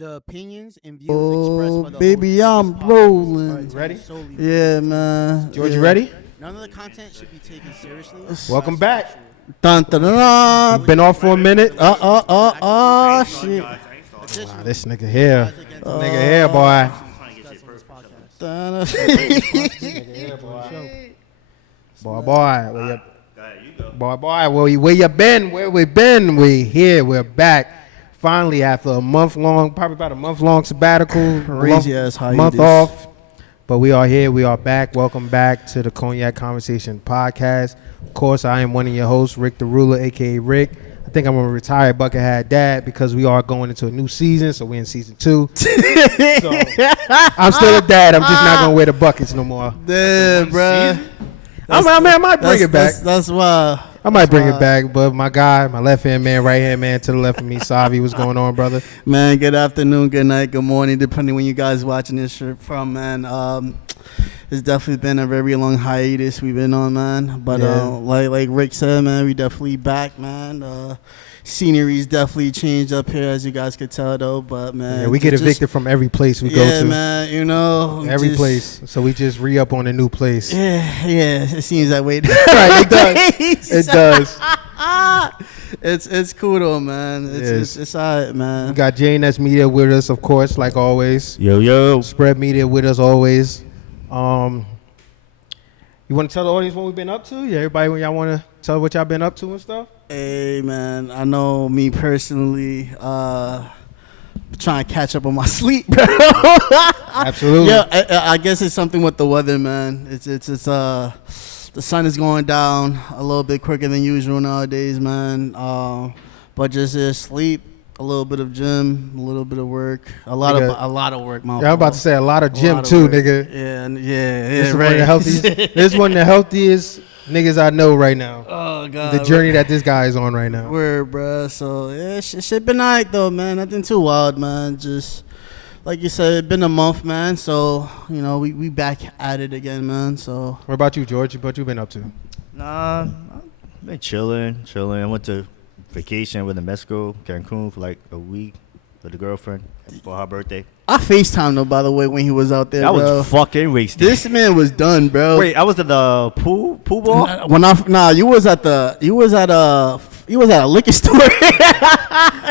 The opinions and views expressed by the baby, host I'm of this podcast rolling. are intended Ready? solely for Yeah, entertainment man. George, yeah. you ready? None of the content should be taken seriously. Welcome back. Dun, dun, dun, dun. Been off for a minute. Shit. This nigga here. Nigga here, boy. Dun, Boy, where you, where you been? Where we been? We here. We're back. Finally, after a month long, probably about a month long sabbatical, Crazy ass hiatus. month off. But we are here. We are back. Welcome back to the Cognac Conversation podcast. Of course, I am one of your hosts, Rick the Ruler, aka Rick. I think I'm a retired bucket hat dad because we are going into a new season, so we're in season 2. So I'm still a dad. I'm just not gonna wear the buckets no more. Damn, bruh. I might bring it back. That's why. I might bring it back, but my guy, my left-hand man, right-hand man to the left of me, Savi, what's going on, brother? Man, good afternoon, good night, good morning, depending when you guys watching this shit from, man. It's definitely been a very long hiatus we've been on, man. But like Rick said, man, we definitely back, man. Scenery's definitely changed up here, as you guys could tell, though. But man, Yeah, we get evicted from every place we go to. Yeah, man, you know, every place. So we just re-up on a new place. Yeah, it seems that way. Right, it does. It does. It's cool though, man. It's alright, man. We got JNS Media with us, of course, like always. Yo. Spread Media with us always. You want to tell the audience what we've been up to? Yeah, everybody, y'all want to tell what y'all been up to and stuff? Hey, man, I know me personally, trying to catch up on my sleep, bro. Absolutely. Yeah, I guess it's something with the weather, man. It's the sun is going down a little bit quicker than usual nowadays, man. But just sleep, a little bit of gym, a little bit of work, a lot of work, man. Yeah, I'm about to say a lot of gym too, nigga. Yeah, This is right. one of the healthiest. This is one of the healthiest niggas I know right now. Oh God, The journey that this guy is on right now. Word, bruh. So yeah, shit been alright though, man. Nothing too wild, man. Just like you said, it been a month, man. So you know, we back at it again, man. So What about you, George? What you been up to? Nah, I've been chilling. I went to vacation with the Mexico, Cancun for like a week with the girlfriend for her birthday. I FaceTimed him, by the way, when he was out there. That bro. was fucking wasted. This man was done, bro. Wait, I was at the pool ball? You was at a liquor store.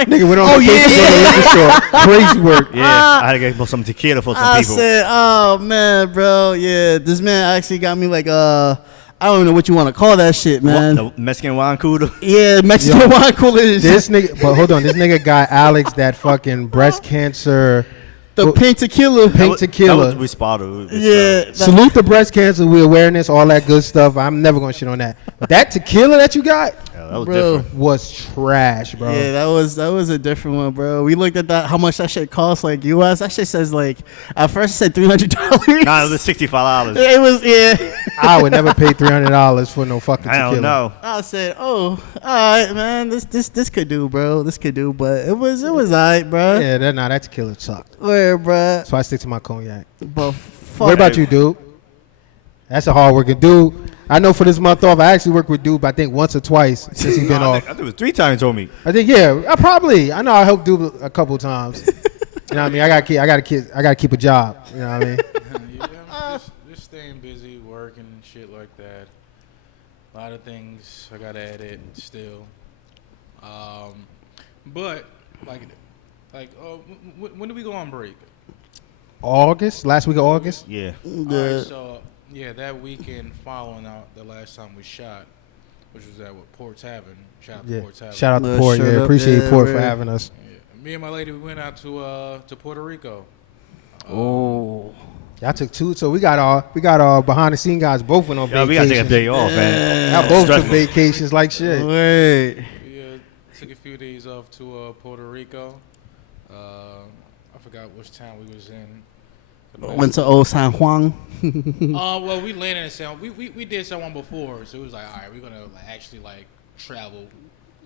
Nigga went on vacation to the liquor store. Crazy work. Yeah, I had to get some tequila for some people. I said, oh man, bro, yeah, this man actually got me like I don't know what you want to call that shit, man. What, the Mexican wine cooler? Yeah, Mexican wine cooler. This nigga, but hold on, this nigga got Alex that fucking breast cancer. The pink tequila. That was responded. Yeah. Salute the breast cancer awareness, all that good stuff. I'm never gonna shit on that. But that tequila that you got, that was bro, different. was trash, bro. Yeah, that was a different one, bro. We looked at that, how much that shit cost, like US. That shit says like at first it said $300. Nah, it was $65. It was I would never pay $300 for no fucking tequila. I don't know. I said, oh, all right, man. This could do, bro. This could do, but it was all right, bro. Yeah, that tequila sucked. Where, bro? So I stick to my cognac. But What about you, dude? That's a hard working dude. I know for this month off, I actually worked with dude, but I think once or twice since he's been off. I think it was 3 times on me. I think I know I helped dude a couple times. You know what I mean? I gotta keep a job. You know what I mean? Yeah, just staying busy, working and shit like that. A lot of things I gotta edit still. But when do we go on break? August, last week of August. Yeah. Alright, so yeah, that weekend following out the last time we shot, which was at Port Tavern. Shout out to Port Tavern. Shout out to Port. Yeah, appreciate Port for having us. Yeah. Me and my lady, we went out to Puerto Rico. Oh. Y'all took 2, so we got our behind the scene guys both went on vacation. We gotta take a day off, man. Y'all both took vacations like shit. Wait. We took a few days off to Puerto Rico. I forgot which town we was in. Went to Old San Juan. Well, we landed in San. We did San Juan before, so it was like, all right, we're gonna actually travel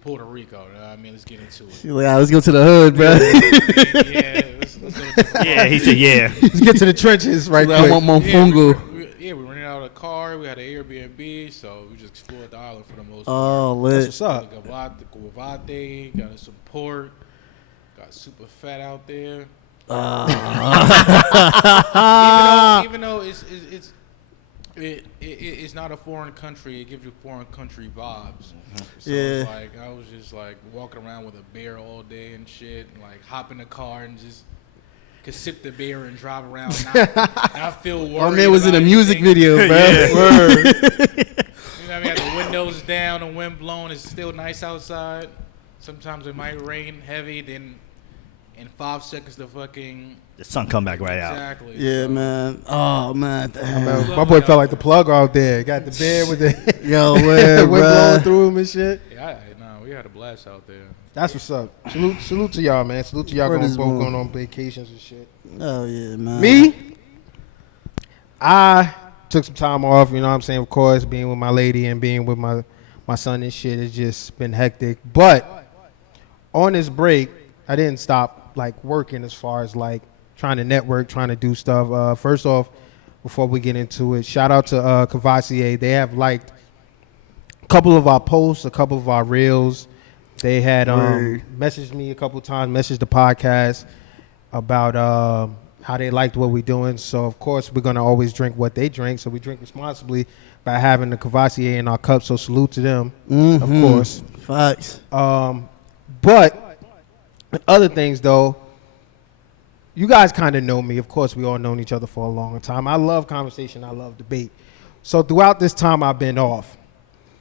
Puerto Rico. You know what I mean, let's get into it. Yeah, let's go to the hood, bro. Let's go to Yeah, he said yeah. Let's get to the trenches right quick. I want Monfungo. we rented out a car. We had an Airbnb, so we just explored the island for the most part. Oh, lit. That's what's up. Guavate, got some pork, got super fat out there. Ah. Even though it's not a foreign country, it gives you foreign country vibes. So Yeah. it's like I was just like walking around with a beer all day and shit, and like hop in the car and just could sip the beer and drive around. Not feel worried. My man was in a about music anything. video, bro. You know what I mean? Had the windows down, the wind blowing. It's still nice outside. Sometimes it might rain heavy, then in 5 seconds the fucking The sun come back right out. exactly. Yeah, So, man. Oh, man. Damn. My boy felt like the plug out there. Got the bed with the Yo, wind where, blowing bro? through him and shit. Yeah, we had a blast out there. That's what's up. Salute to y'all, man. Salute to y'all Word going, is both born. going on vacations and shit. Oh, yeah, man. Me, I took some time off, you know what I'm saying? Of course, being with my lady and being with my son and shit has just been hectic. But on this break, I didn't stop, like, working as far as, like, trying to network, trying to do stuff. First off, before we get into it, shout out to Cavassier. They have liked a couple of our posts, a couple of our reels. They had Word. messaged me a couple of times, messaged the podcast about how they liked what we're doing. So, of course, we're going to always drink what they drink. So we drink responsibly by having the Cavassier in our cup. So salute to them, of course. Facts. But other things, though, you guys kind of know me. Of course, we all known each other for a long time. I love conversation. I love debate. So throughout this time I've been off,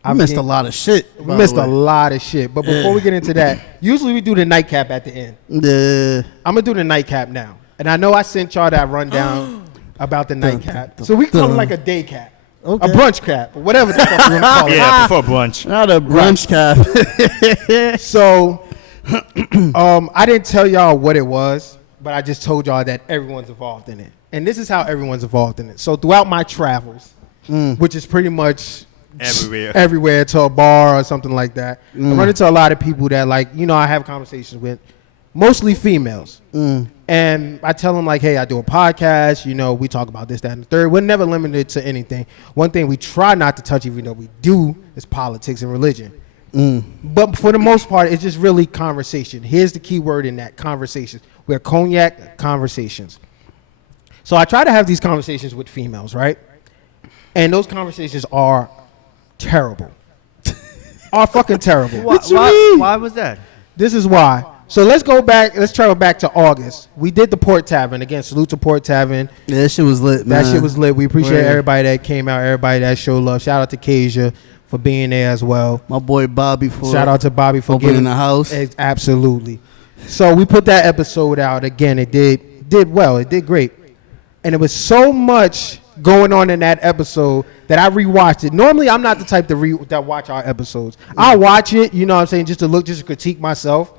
I missed a lot of shit. We missed a lot of shit. But before we get into that, usually we do the nightcap at the end. Yeah. I'm going to do the nightcap now. And I know I sent y'all that rundown about the nightcap. So we call it like a day cap. Okay. A brunch cap. Or whatever the fuck we want to call it. Yeah, before brunch. Not a brunch cap. So I didn't tell y'all what it was, but I just told y'all that everyone's involved in it. And this is how everyone's involved in it. So throughout my travels, which is pretty much everywhere to a bar or something like that, I run into a lot of people that, like, you know, I have conversations with, mostly females. And I tell them, like, hey, I do a podcast. You know, we talk about this, that, and the third. We're never limited to anything. One thing we try not to touch, even though we do, is politics and religion. But for the most part, it's just really conversation. Here's the key word in that, conversation. We're Cognac conversations. So I try to have these conversations with females, right? And those conversations are terrible. Are fucking terrible. Why was that? This is why. So let's go back. Let's travel back to August. We did the Port Tavern. Again, salute to Port Tavern. Yeah, that shit was lit, man. That shit was lit. We appreciate Word. everybody that came out, everybody that showed love. Shout out to Kasia for being there as well. My boy Bobby for Shout out to Bobby for opening getting the house. Absolutely. So we put that episode out. Again, it did well. It did great. And it was so much going on in that episode that I rewatched it. Normally, I'm not the type that watch our episodes. I'll watch it, you know what I'm saying, just to critique myself.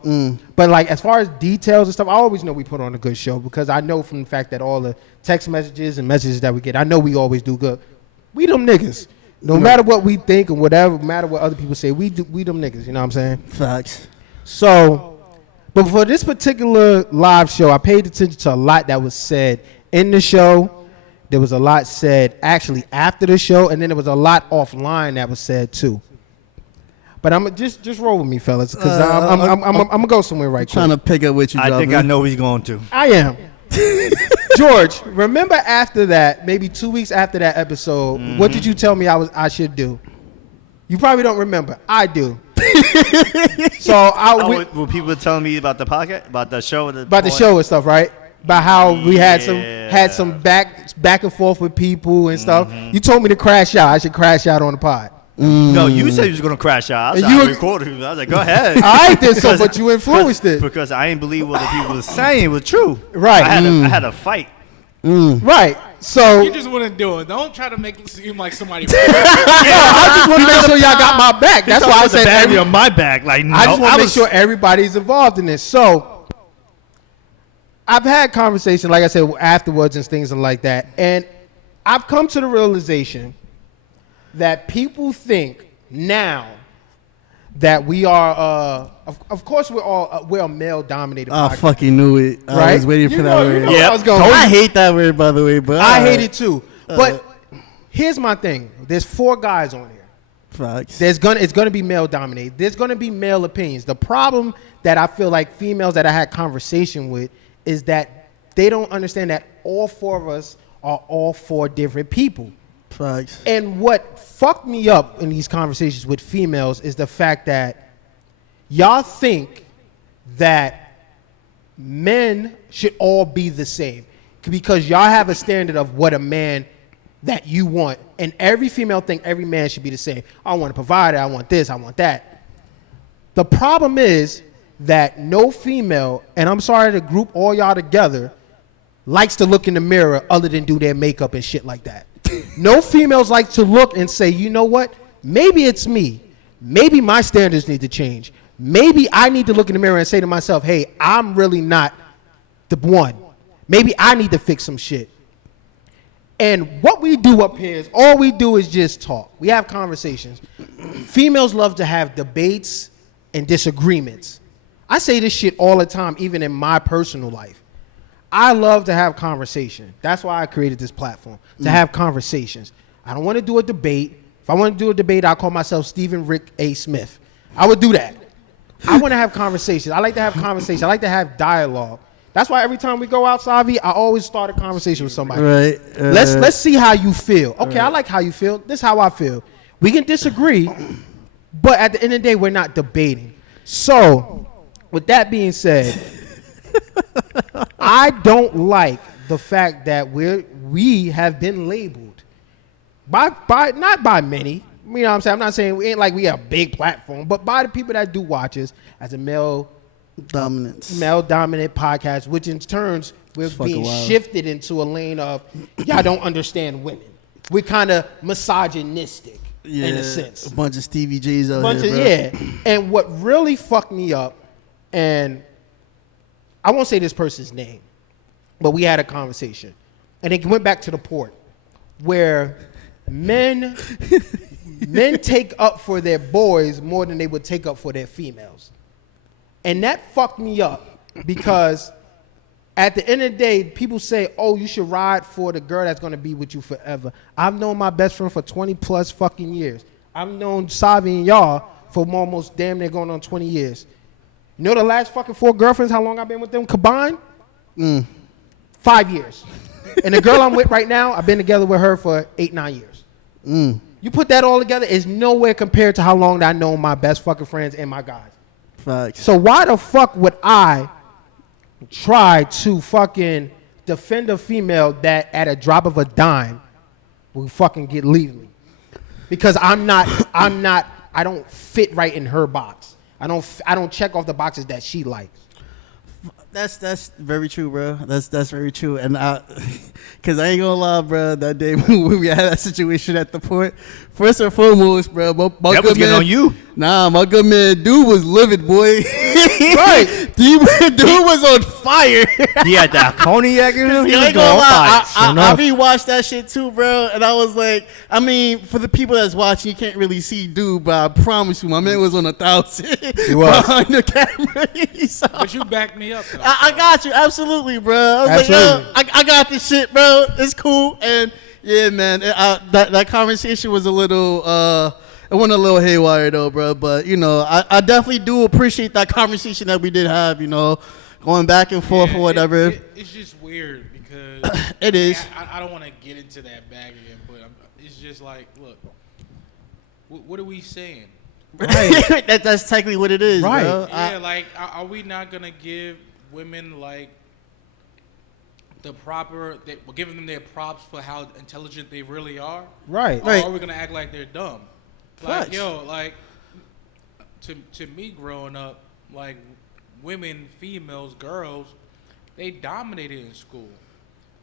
But, like, as far as details and stuff, I always know we put on a good show because I know from the fact that all the text messages and messages that we get, I know we always do good. We them niggas. No matter what we think and whatever, no matter what other people say, we them niggas, you know what I'm saying? Facts. So, but for this particular live show, I paid attention to a lot that was said in the show. There was a lot said actually after the show, and then there was a lot offline that was said too. But I'm just roll with me, fellas, because I'm gonna go somewhere right quick. Trying to pick up what you I think dropping. I know he's going to. I am. George, remember after that, maybe 2 weeks after that episode, what did you tell me I should do? You probably don't remember. I do. So Were people telling me about the podcast, about the show, about the show and stuff, right? About how we had some back and forth with people and stuff. You told me to crash out. I should crash out on the pod. No, you said you was gonna crash out. I was like, recording. I was like, go ahead. I did so, but you influenced it because I didn't believe what the people were saying was true. Right. I had a fight. Right. So You just want to do it. Don't try to make it seem like somebody. I just want to make sure y'all got my back. That's why I said every on my back. Like, no, I just want to make sure everybody's involved in this. So I've had conversations, like I said, afterwards and things like that, and I've come to the realization that people think now that we are, of course, we're a male-dominated podcast. I fucking knew it. I Right? was waiting for that word. where I was going. I hate that word, by the way, but I hate it too. But here's my thing. There's 4 guys on here. Facts. It's gonna be male dominated. There's gonna be male opinions. The problem that I feel like females that I had conversation with is that they don't understand that all four of us are all four different people. Facts. And what fucked me up in these conversations with females is the fact that y'all think that men should all be the same because y'all have a standard of what a man that you want, and every female think every man should be the same. I want to provide it, I want this, I want that. The problem is that no female, and I'm sorry to group all y'all together, likes to look in the mirror other than do their makeup and shit like that. No females like to look and say, you know what? Maybe it's me. Maybe my standards need to change. Maybe I need to look in the mirror and say to myself, hey, I'm really not the one. Maybe I need to fix some shit. And what we do up here is all we do is just talk. We have conversations. Females love to have debates and disagreements. I say this shit all the time, even in my personal life. I love to have conversation. That's why I created this platform, to have conversations. I don't want to do a debate. If I want to do a debate, I'll call myself Stephen Rick A. Smith. I would do that. I want to have conversations. I like to have conversations. I like to have dialogue. That's why every time we go out, Savi, I always start a conversation with somebody. Right. Let's see how you feel. Okay, I like how you feel. This is how I feel. We can disagree, but at the end of the day, we're not debating. So, with that being said, I don't like the fact that we have been labeled by not by many. You know what I'm saying? I'm not saying we ain't like we have a big platform, but by the people that do watch us as a male dominant podcast, which in turns we're being shifted into a lane of y'all don't understand women. We're kind of misogynistic in a sense. A bunch of Stevie J's out here, bro. Yeah. And what really fucked me up, and I won't say this person's name, but we had a conversation, and it went back to the port where men take up for their boys more than they would take up for their females. And that fucked me up because at the end of the day, people say, oh, you should ride for the girl that's going to be with you forever. I've known my best friend for 20 plus fucking years. I've known Savi and y'all for almost damn near going on 20 years. You know the last fucking 4 girlfriends, how long I've been with them combined? 5 years. And the girl I'm with right now, I've been together with her for 8-9 years. You put that all together, it's nowhere compared to how long that I know my best fucking friends and my guys. Facts. So why the fuck would I try to fucking defend a female that at a drop of a dime will fucking leave me? Because I don't fit right in her box. I don't check off the boxes that she likes. That's very true, bro. That's very true. And cause I ain't gonna lie, bro. That day when we had that situation at the port, first and foremost, bro, my That good was getting man, on you. Nah, my good man, dude was livid, boy. Right. dude was on fire. He had that cognac in him. He I was ain't going gonna lie, on fire. I rewatched that shit too, bro, and I was like, I mean, for the people that's watching, you can't really see dude, but I promise you, my man was on 1,000. He was behind the camera. But you backed me up, though. I got you, absolutely, bro. I was Absolutely. like, yo, I got this shit, bro. It's cool, and yeah, man, that conversation was a little, it went a little haywire though, bro. But you know, I definitely do appreciate that conversation that we did have. You know, going back and forth or whatever. It's just weird because It is. I don't want to get into that bag again, but it's just like, look, what are we saying? Right. That's technically what it is, Right. bro. Yeah, like, are we not gonna give women like we're giving them their props for how intelligent they really are? Right. Or are we gonna act like they're dumb? Like, Facts. yo, like to me growing up, like women, females, girls, they dominated in school.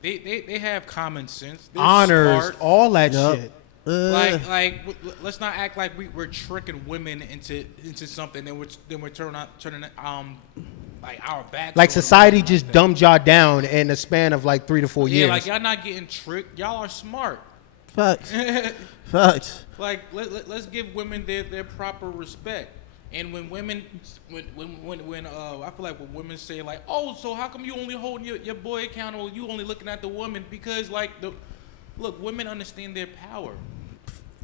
They have common sense. They're Honors, smart. all that Yup. shit. Let's not act like we're tricking women into something, and we're turning like our backs. Like on society them just like that. dumbed y'all down in a span of like 3 to 4 Yeah, years. like y'all not getting tricked. Y'all are smart. Facts. Facts. Like let's give women their proper respect. And when women, when I feel like when women say like, oh, so how come you only holding your boy accountable? You only looking at the woman because like look, women understand their power.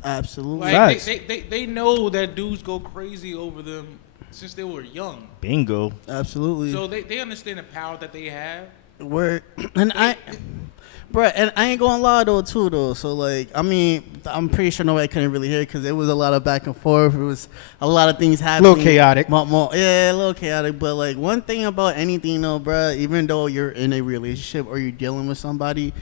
Absolutely. Like Facts. they know that dudes go crazy over them since they were young. Bingo. Absolutely. So they understand the power that they have. Word. And and I ain't gonna lie though too though. So like, I mean, I'm pretty sure nobody couldn't really hear because it was a lot of back and forth. It was a lot of things happening. Little chaotic. Yeah, a little chaotic. But like one thing about anything though, bruh, even though you're in a relationship or you're dealing with somebody,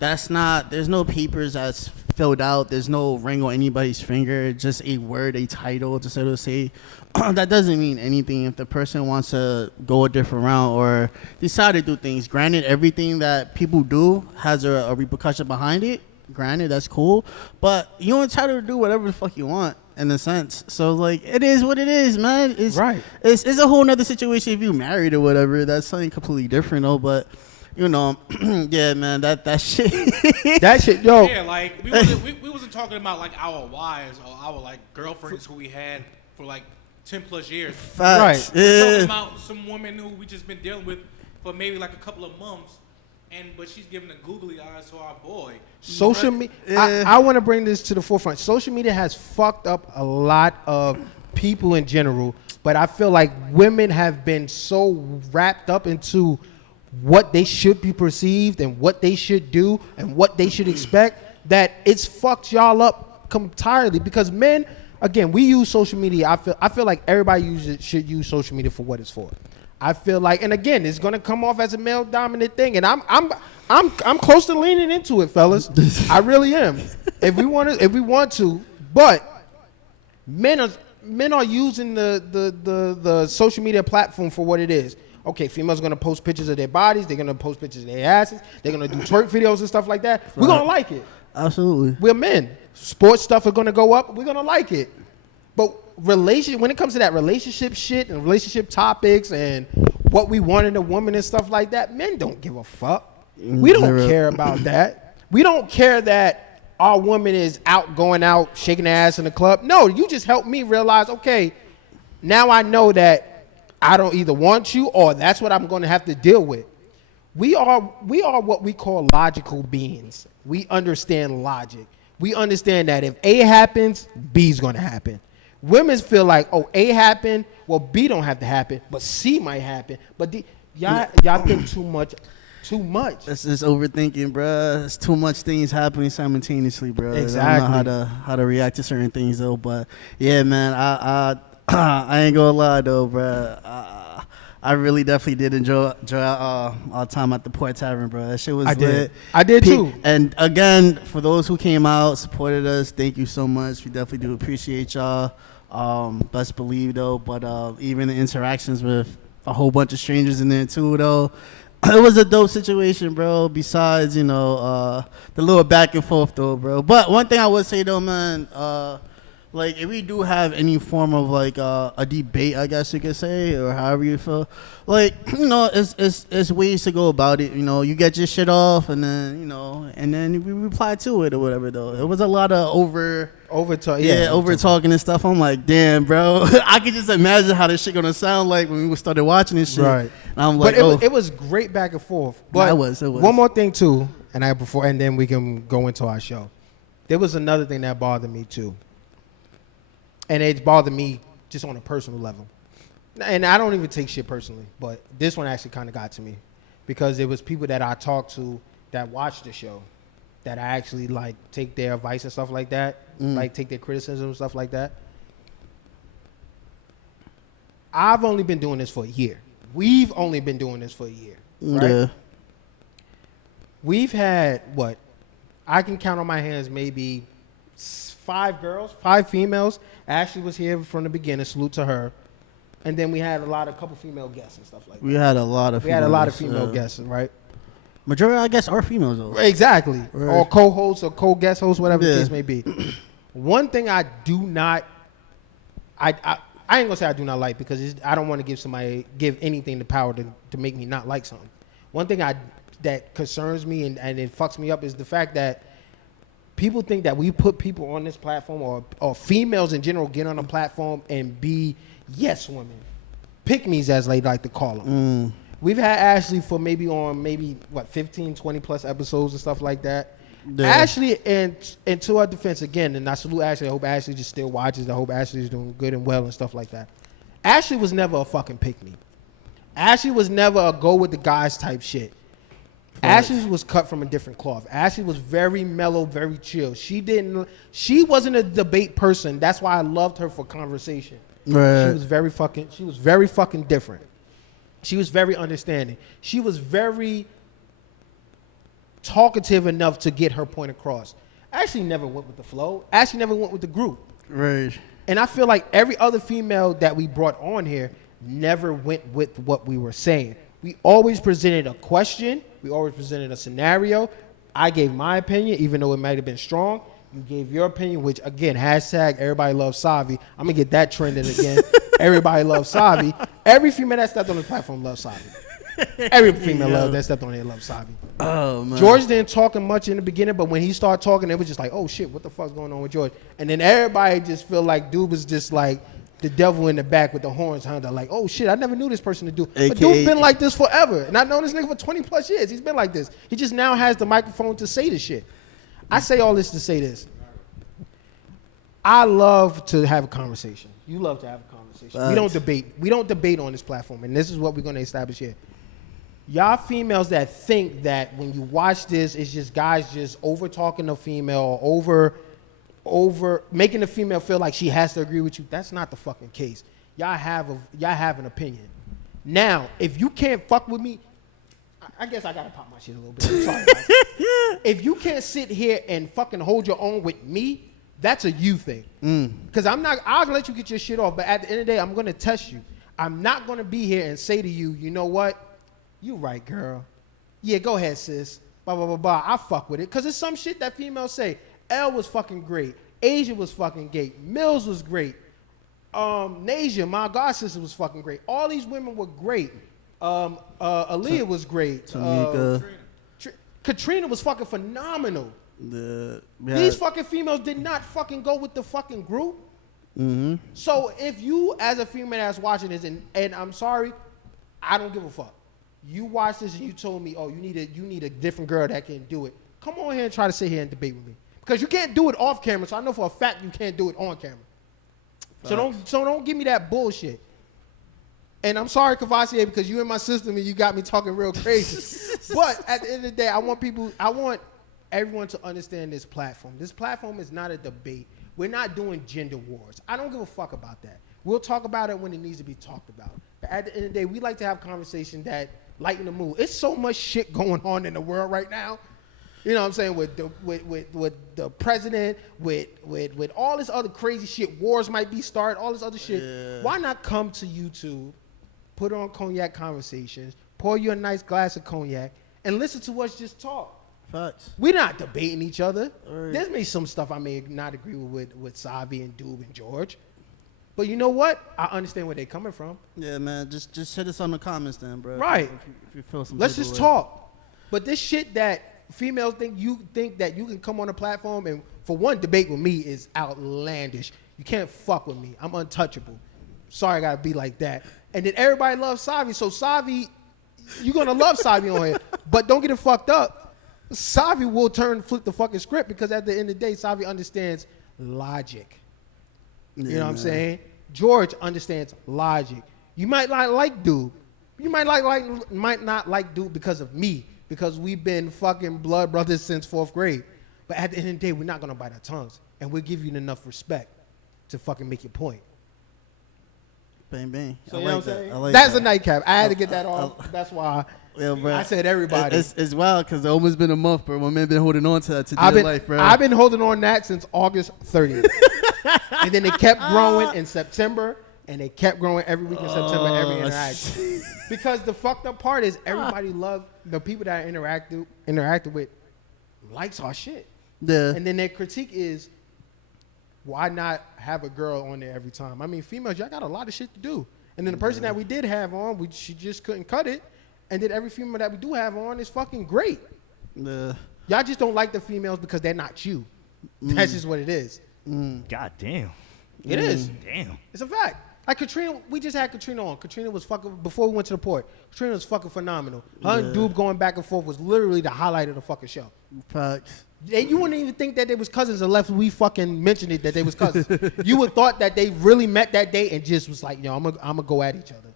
there's no papers that's filled out. There's no ring on anybody's finger. Just a word, a title to sort of say. That doesn't mean anything if the person wants to go a different route or decide to do things. Granted, everything that people do has a repercussion behind it. Granted, that's cool. But you're entitled to do whatever the fuck you want in a sense. So, like, it is what it is, man. It's, Right. It's a whole nother situation if you married or whatever. That's something completely different, though. But, you know, yeah, man, that shit. That shit, yo. Yeah, like we wasn't talking about like our wives or our like girlfriends who we had for like 10 plus years. Facts. Right. We're Yeah. talking about some woman who we just been dealing with for maybe like a couple of months, but she's giving the googly eyes to our boy. Social media. Yeah. I want to bring this to the forefront. Social media has fucked up a lot of people in general, but I feel like women have been so wrapped up into what they should be perceived and what they should do and what they should expect that it's fucked y'all up entirely. Because men, again, we use social media. I feel like everybody should use social media for what it's for. I feel like, and again, it's gonna come off as a male dominant thing, and I'm close to leaning into it, fellas. I really am. If we want to, but men are using the social media platform for what it is. Okay, females are gonna post pictures of their bodies. They're gonna post pictures of their asses. They're gonna do twerk videos and stuff like that. We're gonna like it. Absolutely. We're men. Sports stuff are gonna go up. We're gonna like it. But when it comes to that relationship shit and relationship topics and what we want in a woman and stuff like that, men don't give a fuck. We don't Zero. care about that. We don't care that our woman is going out, shaking her ass in the club. No, you just helped me realize, okay, now I know that I don't either want you or that's what I'm going to have to deal with. We are what we call logical beings. We understand logic. We understand that if A happens, B's going to happen. Women feel like, oh, A happened, well, B don't have to happen, but C might happen. But y'all think too much. That's just overthinking, bruh. It's too much things happening simultaneously, bro. Exactly. I don't know how to react to certain things though. But yeah, man, I ain't gonna lie though, bruh. I really definitely did enjoy our time at the Port Tavern, bro. That shit was lit. I did too. And again, for those who came out, supported us, thank you so much. We definitely do appreciate y'all. Best believe though, but even the interactions with a whole bunch of strangers in there too, though. It was a dope situation, bro. Besides, you know, the little back and forth, though, bro. But one thing I would say, though, man, like, if we do have any form of, like, a debate, I guess you could say, or however you feel, like, you know, it's ways to go about it. You know, you get your shit off, and then, you know, and then we reply to it or whatever, though. It was a lot of over talking and stuff. I'm like, damn, bro. I could just imagine how this shit gonna sound like when we started watching this shit. Right. And I'm like, but it was great back and forth. But it was. One more thing too, and then we can go into our show. There was another thing that bothered me too, and it bothered me just on a personal level. And I don't even take shit personally, but this one actually kind of got to me because it was people that I talked to that watched the show that I actually like take their advice and stuff like that, like take their criticism and stuff like that. I've only been doing this for a year. We've only been doing this for a year, right? Yeah. We've had, I can count on my hands maybe 5 females. Ashley was here from the beginning, salute to her. And then we had a couple female guests and stuff like that. We had a lot of female guests, right? Majority, I guess, are females, though. Exactly. Right. Or co-hosts or co-guest hosts, whatever the Yeah. case may be. One thing I do not, I ain't gonna say I do not like because I don't want to give anything the power to make me not like something. One thing that concerns me and it fucks me up is the fact that people think that we put people on this platform or females in general get on a platform and be yes women, pick-me's as they like to call them. We've had Ashley for maybe 15, 20 plus episodes and stuff like that. Yeah. Ashley, and to her defense again, and I salute Ashley. I hope Ashley just still watches. I hope Ashley's doing good and well and stuff like that. Ashley was never a fucking pick me. Ashley was never a go with the guys type shit. Ashley was cut from a different cloth. Ashley was very mellow, very chill. She wasn't a debate person. That's why I loved her for conversation. Right. She was very fucking different. She was very understanding. She was very talkative enough to get her point across. Ashley never went with the flow. Ashley never went with the group. Right. And I feel like every other female that we brought on here never went with what we were saying. We always presented a question. We always presented a scenario. I gave my opinion, even though it might have been strong. You gave your opinion, which, again, hashtag everybody loves Savi. I'm going to get that trending again. Everybody loves Savi. Every female that stepped on the platform loves Savi. Every female that stepped on here loves Savi. Oh, man. George didn't talk much in the beginning, but when he started talking, it was just like, oh, shit, what the fuck's going on with George? And then everybody just feel like dude was just like the devil in the back with the horns, Honda. Like, oh, shit, I never knew this person to do. But dude's been like this forever. And I've known this nigga for 20 plus years. He's been like this. He just now has the microphone to say this shit. I say all this to say this. I love to have a conversation. You love to have a conversation. We don't debate. We don't debate on this platform. And this is what we're going to establish here. Y'all females that think that when you watch this, it's just guys just over talking the female or over making the female feel like she has to agree with you. That's not the fucking case. Y'all have an opinion. Now, if you can't fuck with me, I guess I gotta pop my shit a little bit. I'm sorry, guys. If you can't sit here and fucking hold your own with me, that's a you thing. Because I'll let you get your shit off, but at the end of the day, I'm gonna test you. I'm not gonna be here and say to you, you know what? You right, girl. Yeah, go ahead, sis. Blah, blah, blah, blah. I fuck with it. Because it's some shit that females say. Elle was fucking great. Asia was fucking great. Mills was great. Nasia, my god sister, was fucking great. All these women were great. Aaliyah was great. Katrina was fucking phenomenal. These fucking females did not fucking go with the fucking group. Mm-hmm. So if you, as a female that's watching this, and I'm sorry, I don't give a fuck. You watch this and you told me, oh, you need a different girl that can do it. Come on here and try to sit here and debate with me. Because you can't do it off camera, so I know for a fact you can't do it on camera. So don't give me that bullshit. And I'm sorry, Cavassier, because you in my system and you got me talking real crazy. But at the end of the day, I want everyone to understand this platform. This platform is not a debate. We're not doing gender wars. I don't give a fuck about that. We'll talk about it when it needs to be talked about. But at the end of the day, we like to have conversation that lighten the mood. It's so much shit going on in the world right now. You know what I'm saying? With the president, with all this other crazy shit, wars might be started, all this other shit. Yeah. Why not come to YouTube, put on Cognac Conversations, pour you a nice glass of cognac, and listen to us just talk? Facts. We're not debating each other. Right. There's maybe some stuff I may not agree with Savi and Doob and George. But you know what? I understand where they're coming from. Yeah, man. Just hit us on the comments then, bro. Right. If you feel some Let's just talk. But this shit that females think that you can come on a platform and, for one, debate with me is outlandish. You can't fuck with me. I'm untouchable. Sorry I gotta be like that. And then everybody loves Savi. So Savi, you're gonna love Savi on here. But don't get it fucked up. Savi will flip the fucking script, because at the end of the day, Savi understands logic. You know what I'm saying? George understands logic. You might not like Dude. You might not like Dude because of me, because we've been fucking blood brothers since 4th grade. But at the end of the day, we're not gonna bite our tongues, and we'll give you enough respect to fucking make your point. Bang bang. So you know what I'm saying? That's a nightcap. I had to get that off. That's why I said everybody. It's wild because it's almost been a month, bro. My man been holding on to that today life, bro. I've been holding on that since August 30th. And then it kept growing in September, and it kept growing every week in September, every interaction. Because the fucked up part is everybody loved the people that I interacted with likes our shit. Yeah. And then their critique is, why not have a girl on there every time? I mean, females, y'all got a lot of shit to do. And then the person that we did have on, she just couldn't cut it. And then every female that we do have on is fucking great. Y'all just don't like the females because they're not you. That's just what it is. God damn. It is. Damn. It's a fact. Like Katrina, we just had Katrina on. Katrina was fucking, before we went to the port, Katrina was fucking phenomenal. Her and Doob going back and forth was literally the highlight of the fucking show. Facts. You wouldn't even think that they was cousins unless we fucking mentioned it that they was cousins. You would thought that they really met that day and just was like, yo, I'm gonna go at each other.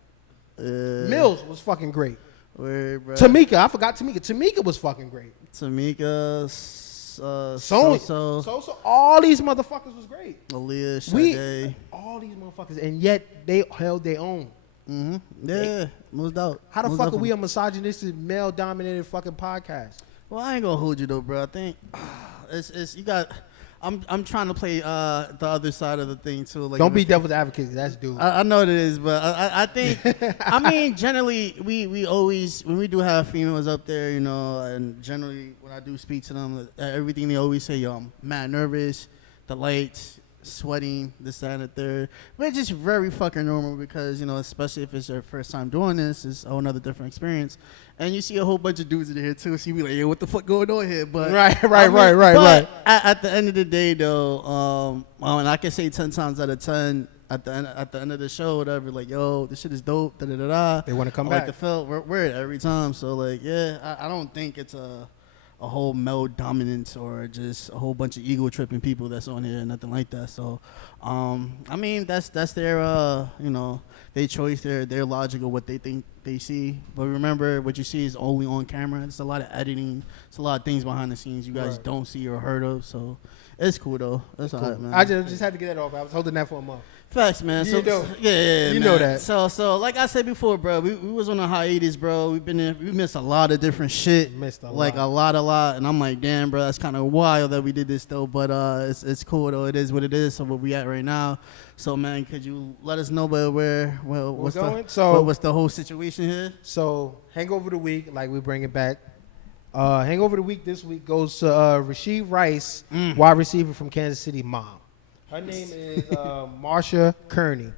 Mills was fucking great. Word, bro. Tamika, I forgot Tamika. Tamika was fucking great. Tamika, So all these motherfuckers was great. Aaliyah, Sade. All these motherfuckers, and yet they held their own. Mm-hmm. Yeah, most doubt. How the Most fuck are we definitely. a misogynistic, male-dominated fucking podcast? Well, I ain't gonna hold you though, bro. I think it's you got. I'm trying to play the other side of the thing too. Like, Don't be devil's advocate. That's dude. I know it is, but I think I mean generally we always when we do have females up there, you know, and generally when I do speak to them, everything they always say, yo, I'm mad nervous, the lights, sweating, this, that, and the third. But it's just very fucking normal because, you know, especially if it's your first time doing this, it's a whole nother different experience. And you see a whole bunch of dudes in here too, so you be like, yo, what the fuck going on here? But Right. but at the end of the day, though, and I can say 10 times out of 10, at the end of the show, whatever, like, yo, this shit is dope, da da da da. They wanna come I back. like the felt word every time. So like, yeah, I don't think it's a whole male dominance or just a whole bunch of ego tripping people that's on here, nothing like that. So, I mean, that's their you know, their choice, their logic of what they think they see. But remember, what you see is only on camera. It's a lot of editing. It's a lot of things behind the scenes you guys Right. don't see or heard of. So it's cool though. That's all right, man. I just had to get that off. I was holding that for a month. Facts, man. You So know. yeah, You man. know that. So like I said before, bro, we was on a hiatus, bro. We missed a lot of different shit. Missed a like lot. a lot. And I'm like, damn, bro, that's kind of wild that we did this though. But it's cool though. It is what it is. So where we at right now. So man, could you let us know what's going? what's the whole situation here? So Hangover of the week, like we bring it back. Hangover of the week this week goes to Rashee Rice, wide receiver from Kansas City, mom. Her name is Marsha Kearney.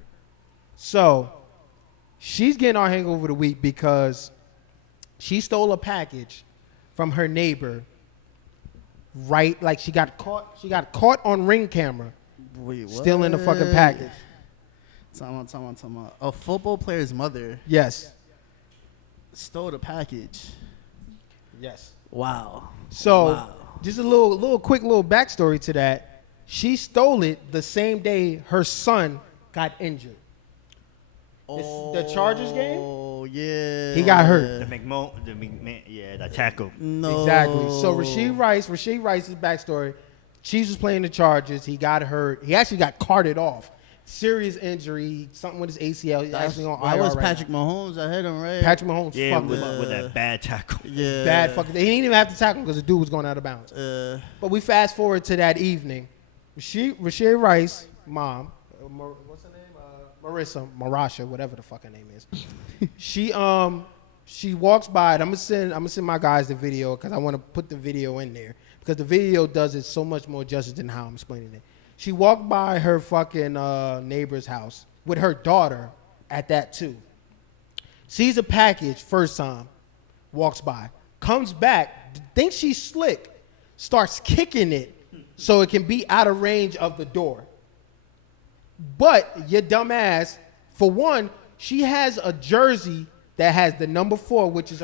So she's getting our hangover of the week because she stole a package from her neighbor. Right, like she got caught on Ring camera Wait, what? stealing the fucking package. Time out. A football player's mother Yes. stole the package. Yes. Wow. So, Wow. just a quick backstory to that. She stole it the same day her son got injured. The Chargers game? Oh, yeah. He got hurt. The tackle. No. Exactly. So Rashee Rice's backstory. Chiefs was playing the Chargers. He got hurt. He actually got carted off. Serious injury, something with his ACL. He's actually on IR That was right Patrick now. Mahomes. I hit him, right? Patrick Mahomes Yeah, fucked with, him up. with that bad tackle. Yeah. Bad fucking. He didn't even have to tackle him because the dude was going out of bounds. But we fast forward to that evening. Rashee Rice, mom, what's her name? Marsha, whatever the fuck her name is. She walks by, and I'm gonna send my guys the video because I want to put the video in there because the video does it so much more justice than how I'm explaining it. She walked by her fucking neighbor's house with her daughter at that too. Sees a package first time, walks by, comes back, thinks she's slick, starts kicking it so it can be out of range of the door. But your dumb ass, for one, she has a jersey that has the number 4, which is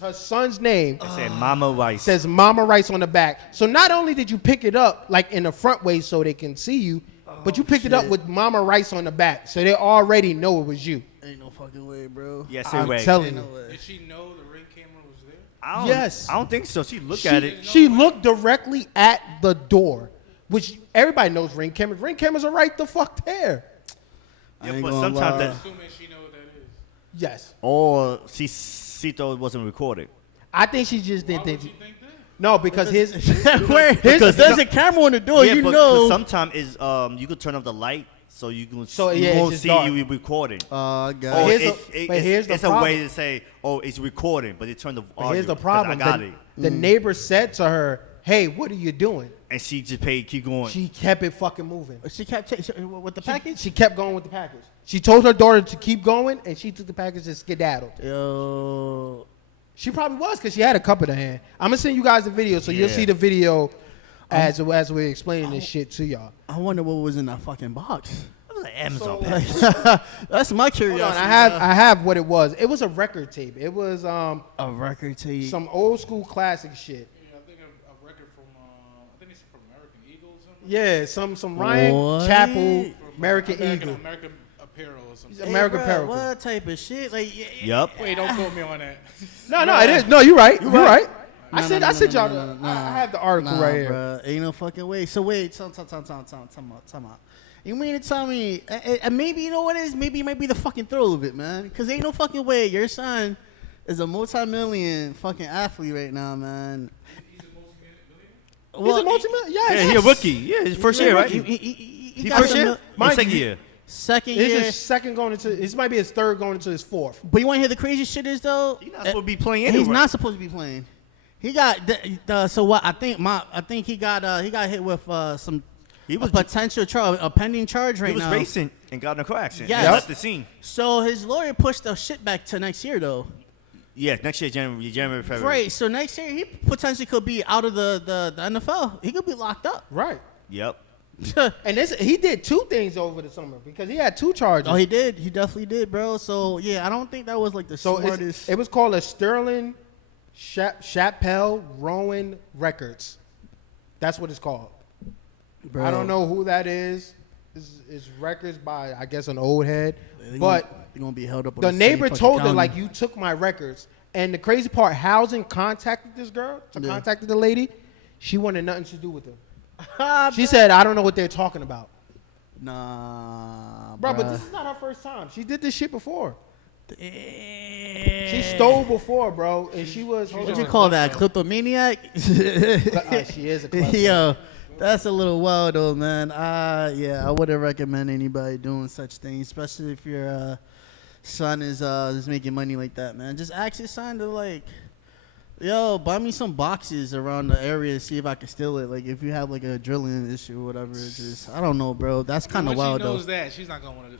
her son's name. It said Mama Rice. Says Mama Rice on the back. So not only did you pick it up like in the front way so they can see you, but you picked it up with Mama Rice on the back, so they already know it was you. Ain't no fucking way, bro. Yes, I'm way. telling Ain't you. no way. Did she know the ring camera was there? Yes. I don't think so. She looked at it. She looked directly at the door, which everybody knows ring cameras. Ring cameras are right the fuck there. I Yeah, ain't but gonna sometimes lie. that, Assuming she know what that is. Yes. or she thought it wasn't recorded. I think she just Why didn't would think. you think that? No, because his Where Because there's a camera on the door, yeah, you but know. sometimes is you could turn off the light so you can So, you yeah, it's won't just see dark. you recording. God. Or here's the it's a problem. way to say, oh, it's recording, but it turned the But audio. here's the 'cause problem. I got it, The neighbor said to her, "Hey, what are you doing?" and she just keep going. She kept it fucking moving. She kept with the package. She kept going with the package. She told her daughter to keep going, and she took the package and skedaddled. Yo. She probably was because she had a cup in her hand. I'm gonna send you guys the video so you'll Yeah. see the video as we're explaining this shit to y'all. I wonder what was in that fucking box. It was an Amazon So- package. That's my Hold curiosity. on, I have what it was. It was a record tape. It was a record tape. some old school classic shit. Yeah, I think a record from Yeah, some Ryan What? Chapel American Eagle. American Apparel or something. American bruh, Apparel. What type of shit? Like, Yup. Wait, don't quote me on that. No, it is. No, you're right. You're right. No, I said y'all. I have the article nah, right here. Bruh. Ain't no fucking way. So wait, time out. You mean to tell me, and maybe you know what it is? Maybe it might be the fucking thrill of it, man. Because ain't no fucking way your son is a multi-million fucking athlete right now, man. He's a multi-million. Yeah, he a rookie. Yeah, his first year, right? He First some year? Mind Second you- year. Second This year. is second going into. This might be his third going into his fourth. But you want to hear the crazy shit is though? He's not supposed to be playing He's anyway. not supposed to be playing. He got so what? I think he got hit with some a potential charge, a pending charge right He was now. racing and got in a car accident. Yes. He left the scene. So his lawyer pushed the shit back to next year though. Yeah, next year, January, February. Right. So next year he potentially could be out of the NFL. He could be locked up. Right. Yep. And he did two things over the summer because he had two charges. Oh, he did. He definitely did, bro. So yeah, I don't think that was like the So smartest. it was called a Sterling Chappelle Rowan Records. That's what it's called. Bro. I don't know who that is. It's records by, I guess, an old head. But they're gonna be held up. On the same neighbor fucking told her, county. like, you took my records. And the crazy part, Housing contacted this girl, contacted the lady. She wanted nothing to do with her. She said, I don't know what they're talking about. Nah, Bro, but this is not her first time. She did this shit before. She stole before, bro. And she was... What you call that? Kleptomaniac? She is a klepto. Yo, that's a little wild though, man. Yeah, I wouldn't recommend anybody doing such things, especially if your son is making money like that, man. Just ask your son to like, yo, buy me some boxes around the area and see if I can steal it. Like if you have like a drilling issue or whatever. It's just, I don't know, bro. That's kind of wild When she knows though. that, she's not gonna want to.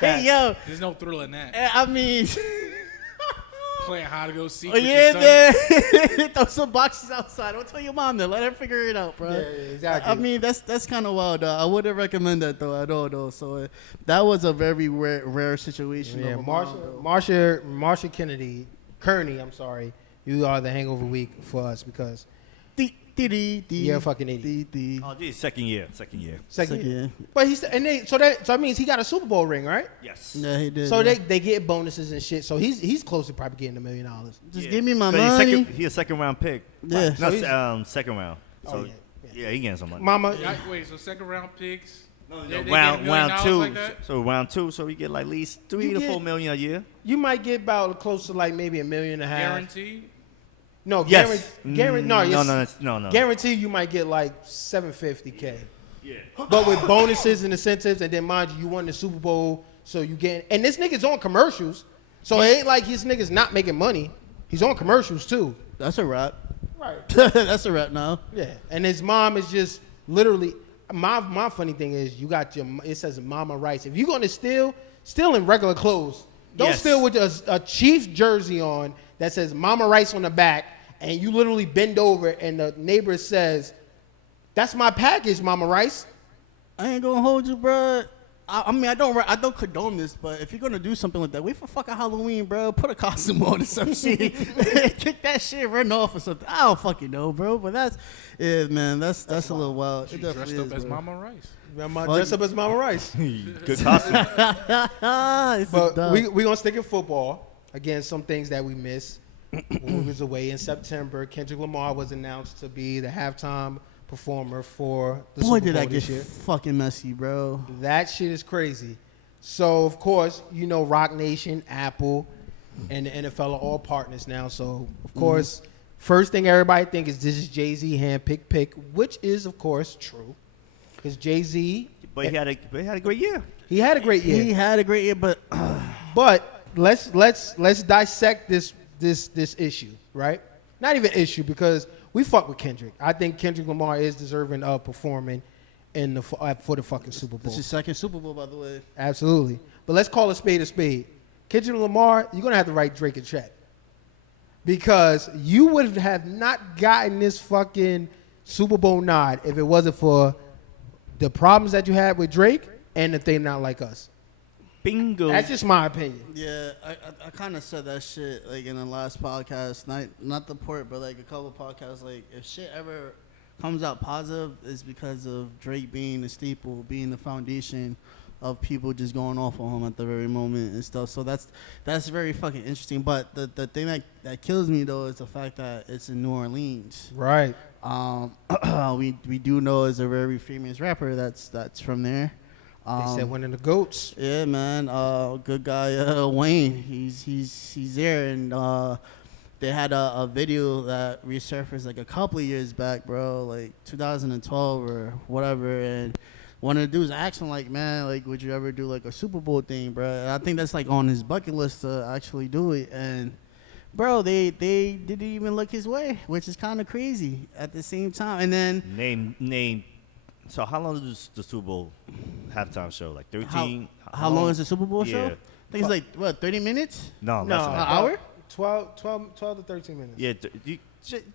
Hey, yo, There's no thrill in that. I mean. Playing hide and go seek. Oh, with yeah, your son. man. Throw some boxes outside. Don't tell your mom that. Let her figure it out, bro. Yeah, exactly. I mean, that's kind of wild. I wouldn't recommend that though at all, though. So that was a very rare situation. Yeah, of a mom, though. Marsha Kearney, I'm sorry. You are the hangover week for us because you're a fucking idiot. Oh, geez, second year. Second Second year. year. But so that means he got a Super Bowl ring, right? Yes. Yeah, he did. So man. they get bonuses and shit. So he's close to probably getting $1 million. Just give me my 'Cause money. He a second round pick. Yeah. No, So second round. So, Oh, yeah, he getting some money. Mama, Wait, so second round picks? No, They get round $1 million two. like that? So round two, so we get like at least 3 You to get- 4 million a year. you might get about close to like maybe $1.5 million. Guaranteed? No, Yes. no. Guarantee you might get like $750K. Yeah. But with bonuses and incentives, and then mind you won the Super Bowl, so you get. And this nigga's on commercials, so it ain't like his nigga's not making money. He's on commercials too. That's a wrap. Right. That's a wrap now. Yeah. And his mom is just literally. My funny thing is you got it says Mama Rice. If you're gonna steal in regular clothes. Don't Yes. steal with a Chiefs jersey on that says Mama Rice on the back, and you literally bend over and the neighbor says, "That's my package, Mama Rice." I ain't gonna hold you, bro. I mean, I don't condone this, but if you're gonna do something like that, wait for fucking Halloween, bro. Put a costume on or some shit. Kick that shit, run off or something. I don't fucking know, bro. But that's a little wild. She It definitely dressed up is, as bro. Mama Rice. Dress up as Mama Rice. Good costume. It's But dumb. we gonna stick in football. Again, some things that we missed when we was away in September. Kendrick Lamar was announced to be the halftime performer for the Boy, Super did Bowl I get this year. fucking messy, bro. That shit is crazy. So of course, you know, Rock Nation, Apple, and the NFL are all partners now. So of course, first thing everybody think is this is Jay-Z handpicked pick, which is of course true, because Jay-Z. But he had a great year. He had a great year. He had a great year, but But let's dissect this issue, right? Not even issue because we fuck with Kendrick. I think Kendrick Lamar is deserving of performing for the fucking Super Bowl. this is second Super Bowl, by the way. Absolutely. But let's call a spade a spade. Kendrick Lamar, you're gonna have to write Drake a check because you would have not gotten this fucking Super Bowl nod if it wasn't for the problems that you had with Drake and the They Not Like Us. Bingo. That's just my opinion. Yeah, I kind of said that shit like in the last podcast, not the port, but like a couple podcasts. Like if shit ever comes out positive is because of Drake being the staple, being the foundation of people just going off on him at the very moment and stuff. So that's very fucking interesting. But the thing that kills me though is the fact that it's in New Orleans. Right. We do know is a very famous rapper that's from there. They said one of the goats. Yeah, man. Good guy, Wayne. He's there, and they had a video that resurfaced like a couple of years back, bro, like 2012 or whatever. And one of the dudes asked him, like, man, like, would you ever do like a Super Bowl thing, bro? And I think that's like on his bucket list to actually do it. And bro, they didn't even look his way, which is kind of crazy at the same time. And then Name. So how long is the Super Bowl halftime show? Like 13? how long is the Super Bowl show? Yeah. I think it's like, what, 30 minutes? No, No, that's An not. hour? 12 to 13 minutes. Yeah,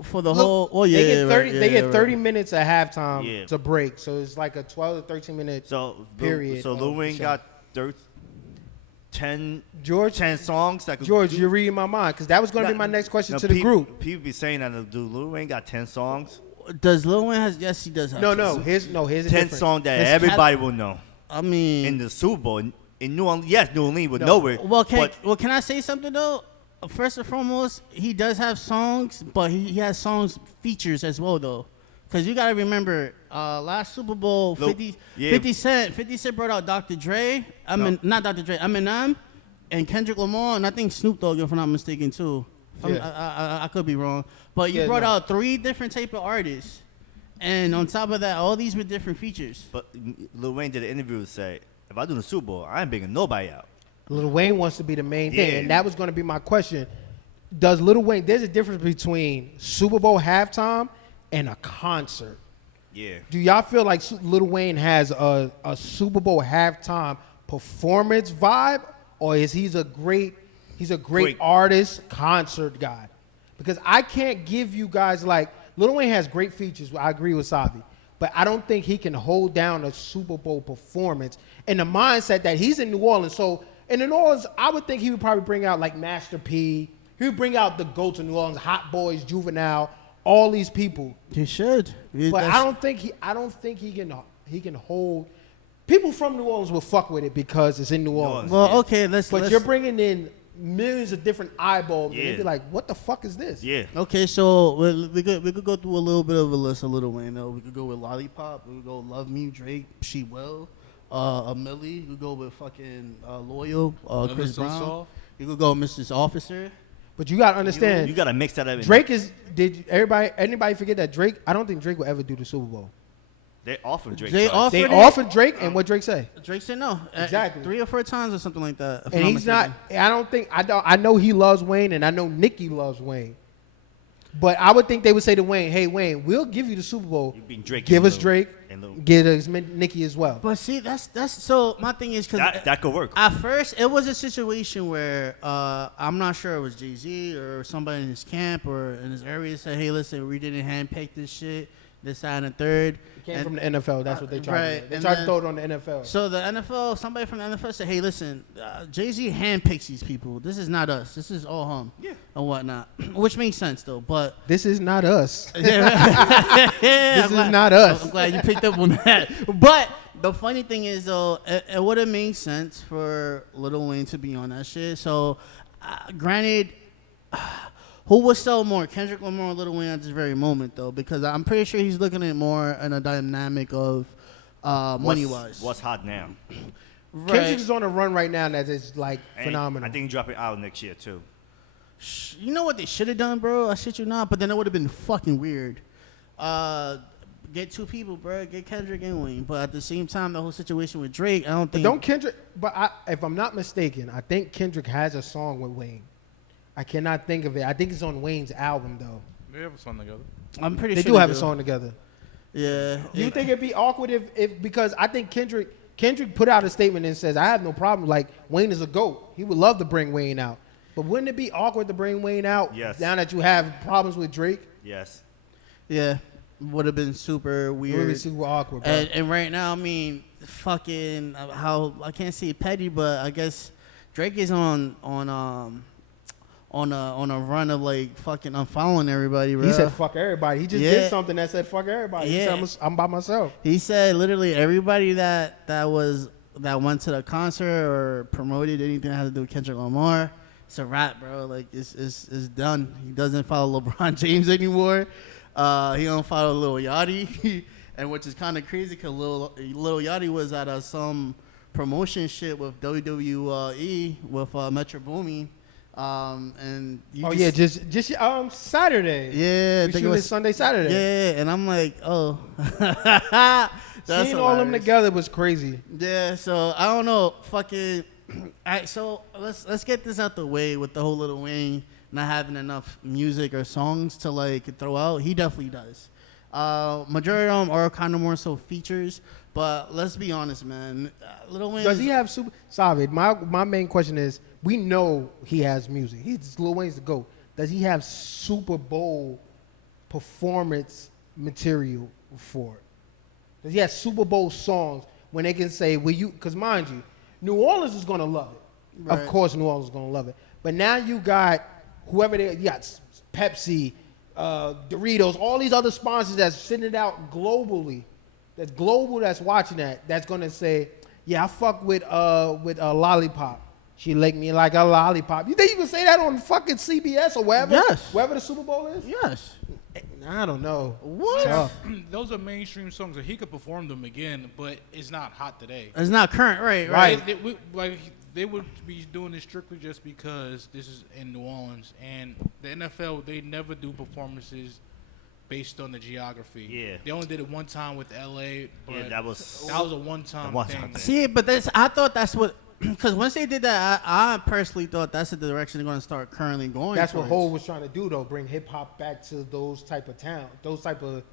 For the Look, whole, oh yeah, they get 30. right, they yeah, get 30 minutes at halftime Yeah. to break, so it's like a 12 to 13 minute period. So of Lil the Wayne show. got 10 George. songs that could George, do- you're reading my mind because that was going to be my next question No, to the group. People be saying that do Lil Wayne got 10 songs? Does Lil Wayne has? Yes, he does have. No, some. here's the 10 difference. songs that His everybody will know I mean, in the Super Bowl. In New Orleans, yes, New Orleans would No. know it. well, but can I say something though? First and foremost, he does have songs, but he has songs features as well though. Cause you gotta remember, last Super Bowl, Look, 50 yeah. Cent brought out Dr. Dre. Not Dr. Dre, Eminem, and Kendrick Lamar, and I think Snoop Dogg, if I'm not mistaken too. I could be wrong, but you brought out 3 different type of artists, and on top of that, all these were different features. But Lil Wayne did an interview and say, if I do the Super Bowl, I ain't bringing nobody out. Lil Wayne wants to be the main thing, Yeah. and that was going to be my question. Does Lil Wayne? There's a difference between Super Bowl halftime and a concert. Yeah. Do y'all feel like Lil Wayne has a Super Bowl halftime performance vibe, or is he's a great Great. artist, concert guy? Because I can't give you guys like Lil Wayne has great features. I agree with Savi, but I don't think he can hold down a Super Bowl performance in the mindset that he's in New Orleans. So in New Orleans, I would think he would probably bring out like Master P. He would bring out the GOATs of New Orleans, Hot Boys, Juvenile, all these people. He should, But I don't think he can hold. People from New Orleans will fuck with it because it's in New Orleans. Well, okay, let's. But you're bringing in millions of different eyeballs, and they'd Yeah. be like, "What the fuck is this?" Yeah. Okay, so we could go through a little bit of a list of Lil Wayne though. We could go with Lollipop. We could go Love Me, Drake, She Will, a Millie. We could go with fucking Loyal, Chris So Brown. Soft. You could go Mrs. Officer. But you gotta understand, You got to mix that up. Drake is. Did anybody forget that Drake? I don't think Drake will ever do the Super Bowl. They offered Drake. They twice. offered They it? offered Drake, and what Drake say? Drake said no. Exactly. 3 or 4 times or something like that. if And I'm he's not. mistaken. I don't think. I know he loves Wayne, and I know Nicki loves Wayne. But I would think they would say to Wayne, "Hey, Wayne, we'll give you the Super Bowl. You beat Drake Give and us Lil- Drake. and Lil- Give us Nicki as well." But see, that's so. My thing is because That could work. at first it was a situation where I'm not sure it was Jay-Z or somebody in his camp or in his area said, "Hey, listen, we didn't handpick this shit, this, that, and the third." It came And- from the NFL. That's what they tried to right, do. They and tried to then- throw it on the NFL. So the NFL, somebody from the NFL said, "Hey, listen, Jay-Z handpicks these people. This is not us. This is all him, and whatnot." Which makes sense though. But This is not us. this This is not us. I'm glad you picked up on that. But the funny thing is though, it would have made sense for Lil Wayne to be on that shit. So, granted. Who would sell more, Kendrick Lamar or Lil Wayne at this very moment, though? Because I'm pretty sure he's looking at more in a dynamic of money-wise. What's hot now? Right. Kendrick is on a run right now that is like And phenomenal. I think he drop it out next year too. You know what they should have done, bro? I shit you not, but then it would have been fucking weird. Get 2 people, bro. Get Kendrick and Wayne. But at the same time, the whole situation with Drake, I don't But think. don't Kendrick? But if I'm not mistaken, I think Kendrick has a song with Wayne. I cannot think of it. I think it's on Wayne's album though. They have a song together. I'm pretty They sure do have a song together. Yeah. Do you think it'd be awkward if because I think Kendrick put out a statement and says I have no problem. Like Wayne is a GOAT. He would love to bring Wayne out. But wouldn't it be awkward to bring Wayne out? Yes. Now that you have problems with Drake, Yes. Yeah. Would have been super it would be weird. super awkward. Bro. And right now, I mean, fucking how I can't say petty, but I guess Drake is on on a run of like fucking unfollowing everybody, bro. He said fuck everybody. He just Yeah. did something that said fuck everybody. He Yeah. said I'm by myself. He said literally everybody that went to the concert or promoted anything that had to do with Kendrick Lamar, it's a wrap, bro. Like it's done. He doesn't follow LeBron James anymore. He don't follow Lil Yachty, and which is kind of crazy because Lil Yachty was at some promotion shit with WWE with Metro Boomin. And you just Saturday. Yeah, we shooting it Sunday, Saturday. Yeah, and I'm like, oh, that's seeing all them hilarious. together was crazy. Yeah, so I don't know, fucking. All right, so let's get this out the way with the whole Lil Wayne not having enough music or songs to like throw out. He definitely does. Majority of them are kind of more so features, but let's be honest, man. Lil Wayne Does he have super? Sorry, my main question is: we know he has music. He's Lil Wayne's the GOAT. Does he have Super Bowl performance material for it? Does he have Super Bowl songs when they can say, "Will you?" Because mind you, New Orleans is gonna love it. Right. Of course, New Orleans is gonna love it. But now you got whoever you got Pepsi, Doritos, all these other sponsors that's sending it out globally. That's global. That's watching that. That's gonna say, "Yeah, I fuck with a lollipop. She licked me like a lollipop." You think you can say that on fucking CBS or wherever? Yes. Wherever the Super Bowl is? Yes. I don't know. What? Tough. Those are mainstream songs that he could perform them again, but it's not hot today. It's not current, right? They would be doing this strictly just because this is in New Orleans, and the NFL, they never do performances based on the geography. Yeah. They only did it one time with LA, but Yeah, that was a one-time thing. See, but I thought that's what, because once they did that, I personally thought that's the direction they're going to start currently going. That's what towards. Hov was trying to do, though, bring hip hop back to those type of towns, those type of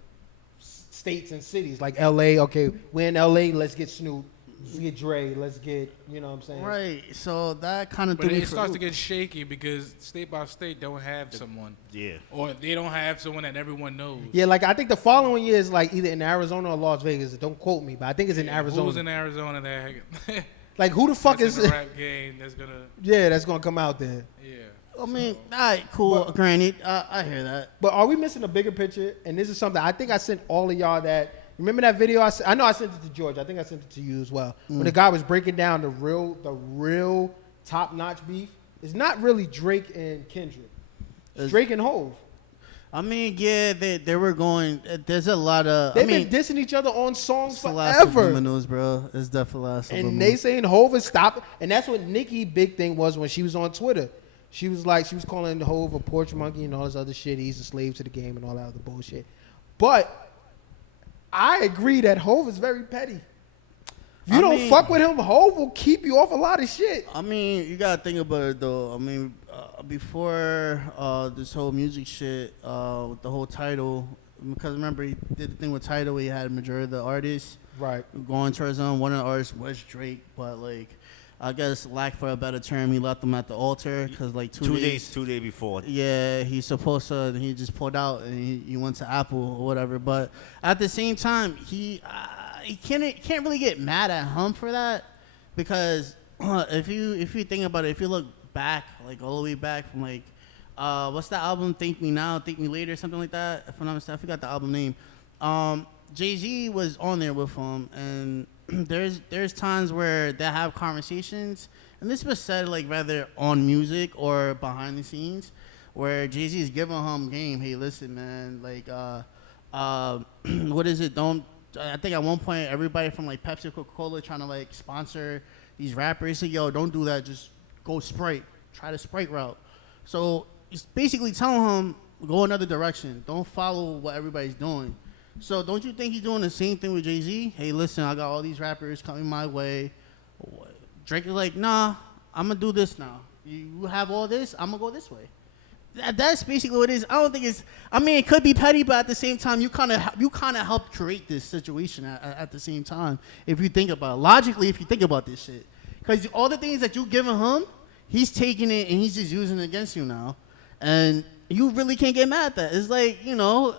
states and cities, like L.A. Okay, we're in L.A. Let's get Snoop, let's get Dre, let's get, you know what I'm saying? Right. So that kind of But threw me it for starts a to loop. get shaky because state by state don't have someone, Yeah. or they don't have someone that everyone knows. Yeah, like I think the following year is like either in Arizona or Las Vegas. Don't quote me, but I think it's in Arizona. Who's in Arizona that? Like who the fuck that's is? in the rap game that's gonna? Yeah, that's gonna come out there. Yeah. I mean, all right, cool. Granted, I hear that. But are we missing a bigger picture? And this is something I think I sent all of y'all that. Remember that video? I know I sent it to George. I think I sent it to you as well. When the guy was breaking down the real top-notch beef. It's not really Drake and Kendrick. It's Drake and Hov. I mean, yeah, they were going. There's a lot of. They've I mean, been dissing each other on songs it's a lot of forever. subliminals, bro. It's definitely a lot of subliminals. And they saying Hov is stop. And that's what Nicki big thing was when she was on Twitter. She was calling Hov a porch monkey and all this other shit. He's a slave to the game and all that other bullshit. But I agree that Hov is very petty. If you don't fuck with him, Hov will keep you off a lot of shit. I mean, you gotta think about it though. I mean, before this whole music shit with the whole title, because remember he did the thing with title where he had a majority of the artists Right. going towards him. One of the artists was Drake, but like I guess lack for a better term, he left them at the altar because like two days before. Yeah, he's supposed to. He just pulled out and he went to Apple or whatever. But at the same time, he can't really get mad at him for that because if you think about it, if you look back like all the way back from like what's that album? Think Me Now, Think Me Later, something like that. If I'm not mistaken, I forgot the album name. Jay-Z was on there with him, and there's times where they have conversations, and this was said like rather on music or behind the scenes, where Jay-Z is giving him game. Hey, listen, man, like what is it? I think at one point everybody from like Pepsi, Coca-Cola trying to like sponsor these rappers. Say, yo, don't do that. Just go Sprite. Try the Sprite route. So it's basically telling him go another direction. Don't follow what everybody's doing. So don't you think he's doing the same thing with Jay-Z? Hey, listen, I got all these rappers coming my way. Drake is like, nah, I'm going to do this now. You have all this, I'm going to go this way. That's basically what it is. I don't think it's, I mean, it could be petty, but at the same time, you kind of helped create this situation at the same time, if you think about it. Logically, if you think about this shit. Because all the things that you're giving him, he's taking it and he's just using it against you now. And you really can't get mad at that. It's like, you know,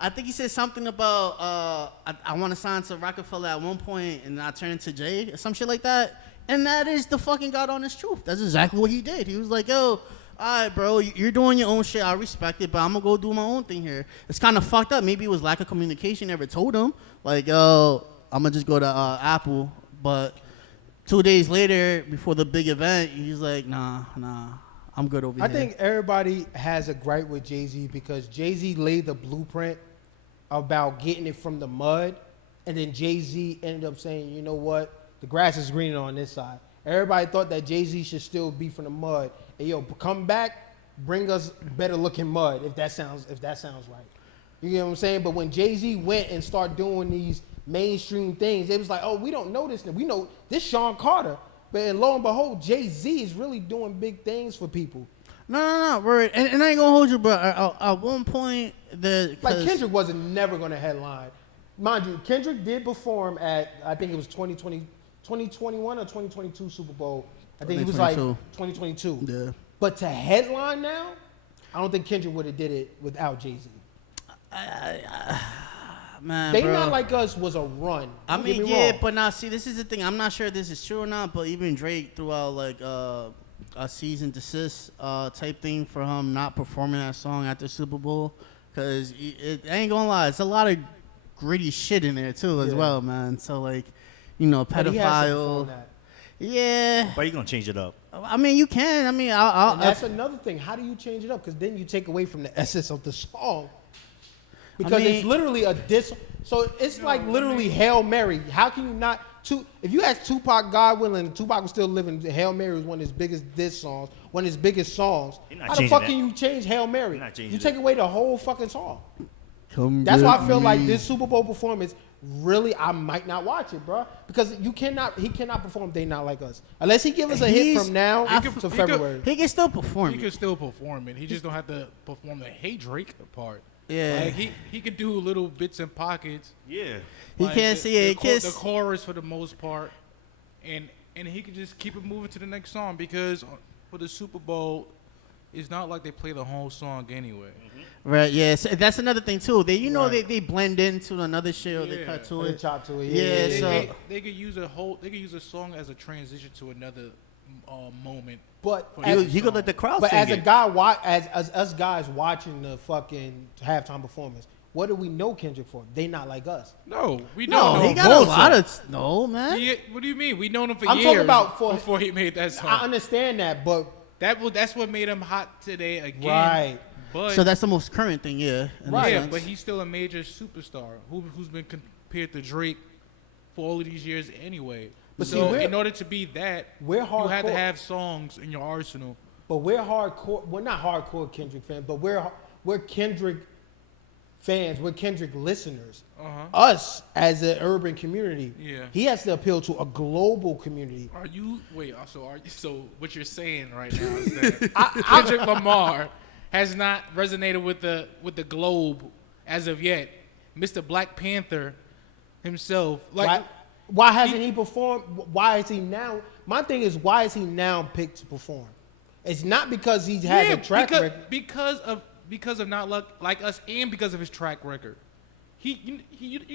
I think he said something about I want to sign to Rockefeller at one point and I turned to Jay or some shit like that. And that is the fucking God honest truth. That's exactly what he did. He was like, yo, all right, bro, you're doing your own shit. I respect it, but I'm gonna go do my own thing here. It's kind of fucked up. Maybe it was lack of communication. Never told him, like, yo, I'm gonna just go to Apple. But 2 days later, before the big event, he's like, nah, I'm good over here. I think everybody has a gripe with Jay-Z because Jay-Z laid the blueprint about getting it from the mud, and then Jay-Z ended up saying, you know what, the grass is greener on this side. Everybody thought that Jay-Z should still be from the mud. Hey, yo, come back, bring us better looking mud, if that sounds right. You get what I'm saying? But when Jay-Z went and started doing these mainstream things, it was like, oh, we don't know this. We know this Sean Carter. But lo and behold, Jay-Z is really doing big things for people. No, right. And I ain't gonna hold you, but at one point, like Kendrick wasn't never gonna headline. Mind you, Kendrick did perform at, I think it was 2021 or 2022 Super Bowl. I think it was like 2022. Yeah. But to headline now, I don't think Kendrick would have did it without Jay-Z. Man, They bro. Not Like Us was a run. I Don't get mean, me yeah, wrong. but now see, this is the thing. I'm not sure if this is true or not, but even Drake threw out like a cease and desist type thing for him not performing that song at the Super Bowl, because I ain't gonna lie, it's a lot of gritty shit in there too as well, man. So like, you know, But he has to perform pedophile. that. Yeah. But you gonna change it up. I mean, you can. I mean, And that's another thing. How do you change it up? Because then you take away from the essence of the song. Because it's literally a diss. So it's like literally Hail Mary. How can you not? If you ask Tupac, God willing, Tupac was still living, Hail Mary was one of his biggest diss songs, one of his biggest songs. How the fuck can you change Hail Mary? You take away the whole fucking song. That's why I feel like this Super Bowl performance, really, I might not watch it, bro. Because he cannot perform They Not Like Us. Unless he give us a hit from now to February. He can still perform. He can still perform it. He just don't have to perform the Hey Drake part. Yeah. Like he could do little bits and pockets. Yeah. He can't see it. The chorus for the most part, and he could just keep it moving to the next song, because for the Super Bowl, it's not like they play the whole song anyway. Right. Yeah. So that's another thing too. They blend into another shit or they cut to They it. chop to it. Yeah. So They could use a song as a transition to another moment. But You could let the crowd But sing as a it. guy, as us guys watching the fucking halftime performance, what do we know Kendrick for? They Not Like Us. No, we no, don't know. he got a lot of man. What do you mean? We known him for I'm years talking about before he made that song. I understand that, but That's what made him hot today again. right. But So that's the most current thing, yeah. in that yeah, sense. but he's still a major superstar who's been compared to Drake for all of these years anyway. But so see, in order to be that, we're you have to hardcore. have songs in your arsenal. But we're hardcore. We're not hardcore Kendrick fans, but we're Kendrick fans. We're Kendrick listeners. Us as an urban community. Yeah. He has to appeal to a global community. So what you're saying right now is that Kendrick Lamar has not resonated with the globe as of yet. Mr. Black Panther himself, Why hasn't he performed? Why is he now? My thing is, why is he now picked to perform? It's not because he has a track record. because of Not Like Us, and because of his track record. You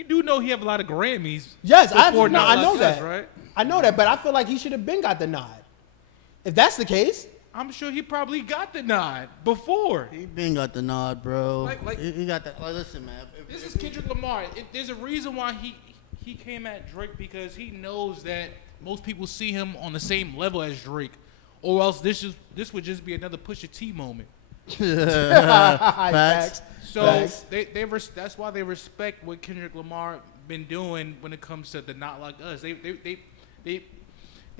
do know he have a lot of Grammys. Yes, I before Not know Like that. Us, right? I know that, but I feel like he should have been got the nod. If that's the case, I'm sure he probably got the nod before. He been got the nod, bro. Like- he got that. Like, listen, man. This is Kendrick Lamar. There's a reason why he came at Drake, because he knows that most people see him on the same level as Drake, or else this would just be another Pusha T moment. Facts. So Facts. that's why they respect what Kendrick Lamar been doing when it comes to the Not Like Us. They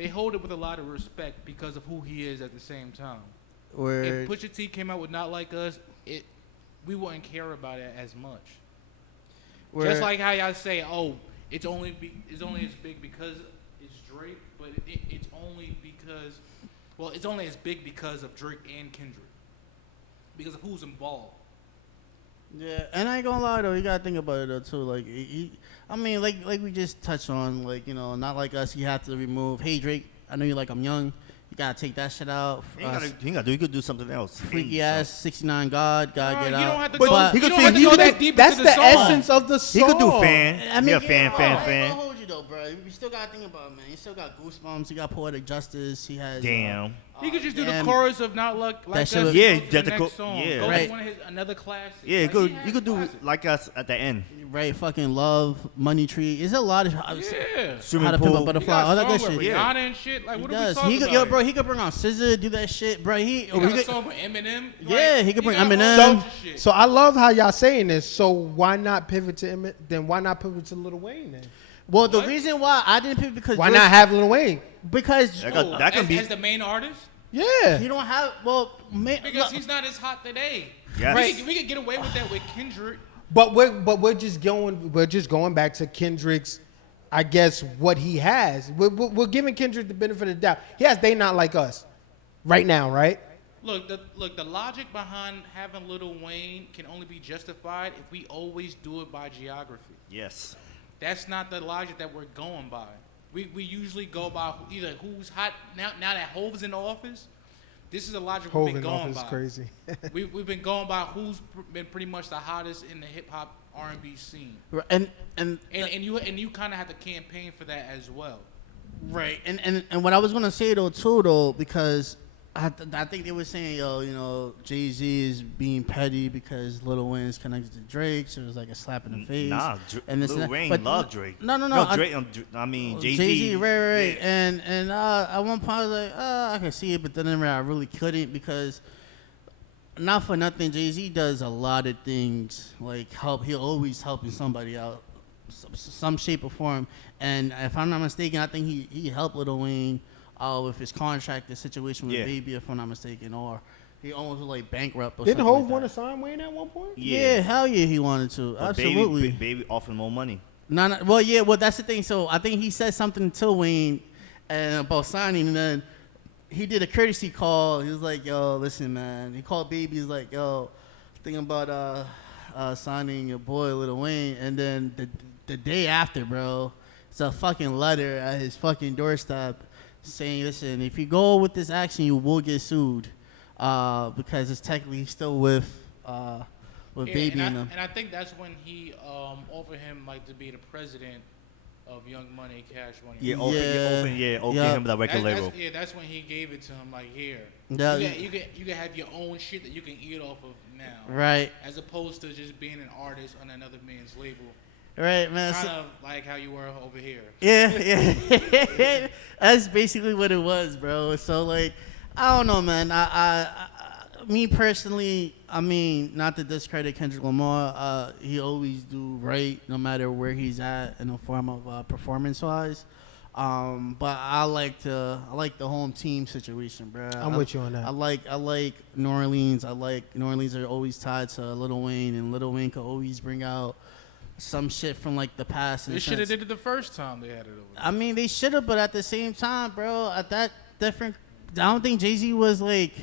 hold it with a lot of respect because of who he is at the same time. Word. If Pusha T came out with Not Like Us, we wouldn't care about it as much. Just like how y'all say, oh, it's only as big because it's Drake, but it's only as big because of Drake and Kendrick, because of who's involved. Yeah, and I ain't gonna lie though, you gotta think about it though too. Like, I mean, like we just touched on, like, you know, Not Like Us. You have to remove. Hey Drake, I know you like I'm young. You gotta take that shit out. You could do something else. Freaky ass 69 God, gotta get You out. don't have to But go. he You could don't have to go that deep that's into the the song. essence of the song. He could do fan. I mean, fan. I ain't gonna hold you though, bro. We still gotta think about it, man. He still got Goosebumps. He got Poetic Justice. He has. Damn. He could just do the Damn. chorus of Not Like Us. shit was- Yeah, go to that the the next co- song. yeah. Go Right. to one of his another classic. Yeah, Like, good. he You has could do classics. like us at the end. Right, fucking Love, Money Tree. There's a lot of Yeah. How Swimming to Pimp a pool. Butterfly, He got all a that song good with shit. Rihanna and shit. Like, He what are we does. talking He could, about? yo, bro, he could bring on SZA, do that shit, bro. He got a song with Eminem. Yeah, he could bring got all Eminem. kinds of shit. So I love how y'all saying this. So why not pivot to then why not pivot to Lil Wayne then? Well, the What? reason why I didn't pick because Why George- not have Lil Wayne? because That can be. as the main artist? Yeah. you don't have Because look, he's not as hot today. Yes. We could get away with that with Kendrick. But we're just going back to Kendrick's, I guess, what he has. We're giving Kendrick the benefit of the doubt. He has They Not Like Us right now, right? Look, the logic behind having Lil Wayne can only be justified if we always do it by geography. Yes. That's not the logic that we're going by. We usually go by either who's hot now that Hove's in the office. This is the logic Hove we've in been going office by. crazy. We've been going by who's been pretty much the hottest in the hip hop R&B scene, and and you kind of have to campaign for that as well. right and what I was gonna say though because I think they were saying Jay-Z is being petty because Lil Wayne is connected to Drake, so it was like a slap in the face. Nah, and this Lil and that. Wayne But love Drake. No, Drake. I mean Jay-Z. Jay-Z, right. Yeah. And at one point I was like, I can see it, but then I really couldn't because not for nothing, Jay-Z does a lot of things like help. He'll always helping somebody out, some shape or form. And if I'm not mistaken, I think he helped Lil Wayne with his contract, the situation with Yeah. Baby, if I'm not mistaken, or he almost was like bankrupt or Didn't something Hove like want that. to sign Wayne at one point? Yeah, hell yeah, he wanted to. But Absolutely. Baby offered more money. Well, that's the thing. So I think he said something to Wayne about signing, and then he did a courtesy call. He was like, "Yo, listen, man." He called Baby. He's like, "Yo, thinking about signing your boy Lil Wayne," and then the day after, bro, it's a fucking letter at his fucking doorstep saying, "Listen, if you go with this action, you will get sued because it's technically still with Baby and them." And I think that's when he offered him like to be the president of Young Money, Cash Money. Yeah. Open Yeah. him the record label. That's when he gave it to him. Like, here, Yeah. you can have your own shit that you can eat off of now, Right, as opposed to just being an artist on another man's label. right, man. Kind So- of like how you were over here. Yeah. That's basically what it was, bro. So like, I don't know, man. Me personally, I mean, not to discredit Kendrick Lamar, he always do right no matter where he's at in the form of performance wise. But I like the home team situation, bro. I'm with you on that. I like New Orleans. New Orleans are always tied to Lil Wayne, and Lil Wayne could always bring out some shit from like the past. in They a should have sense. did it the first time they had it over. I mean, they should have, but at the same time, bro, at that different, I don't think Jay-Z was like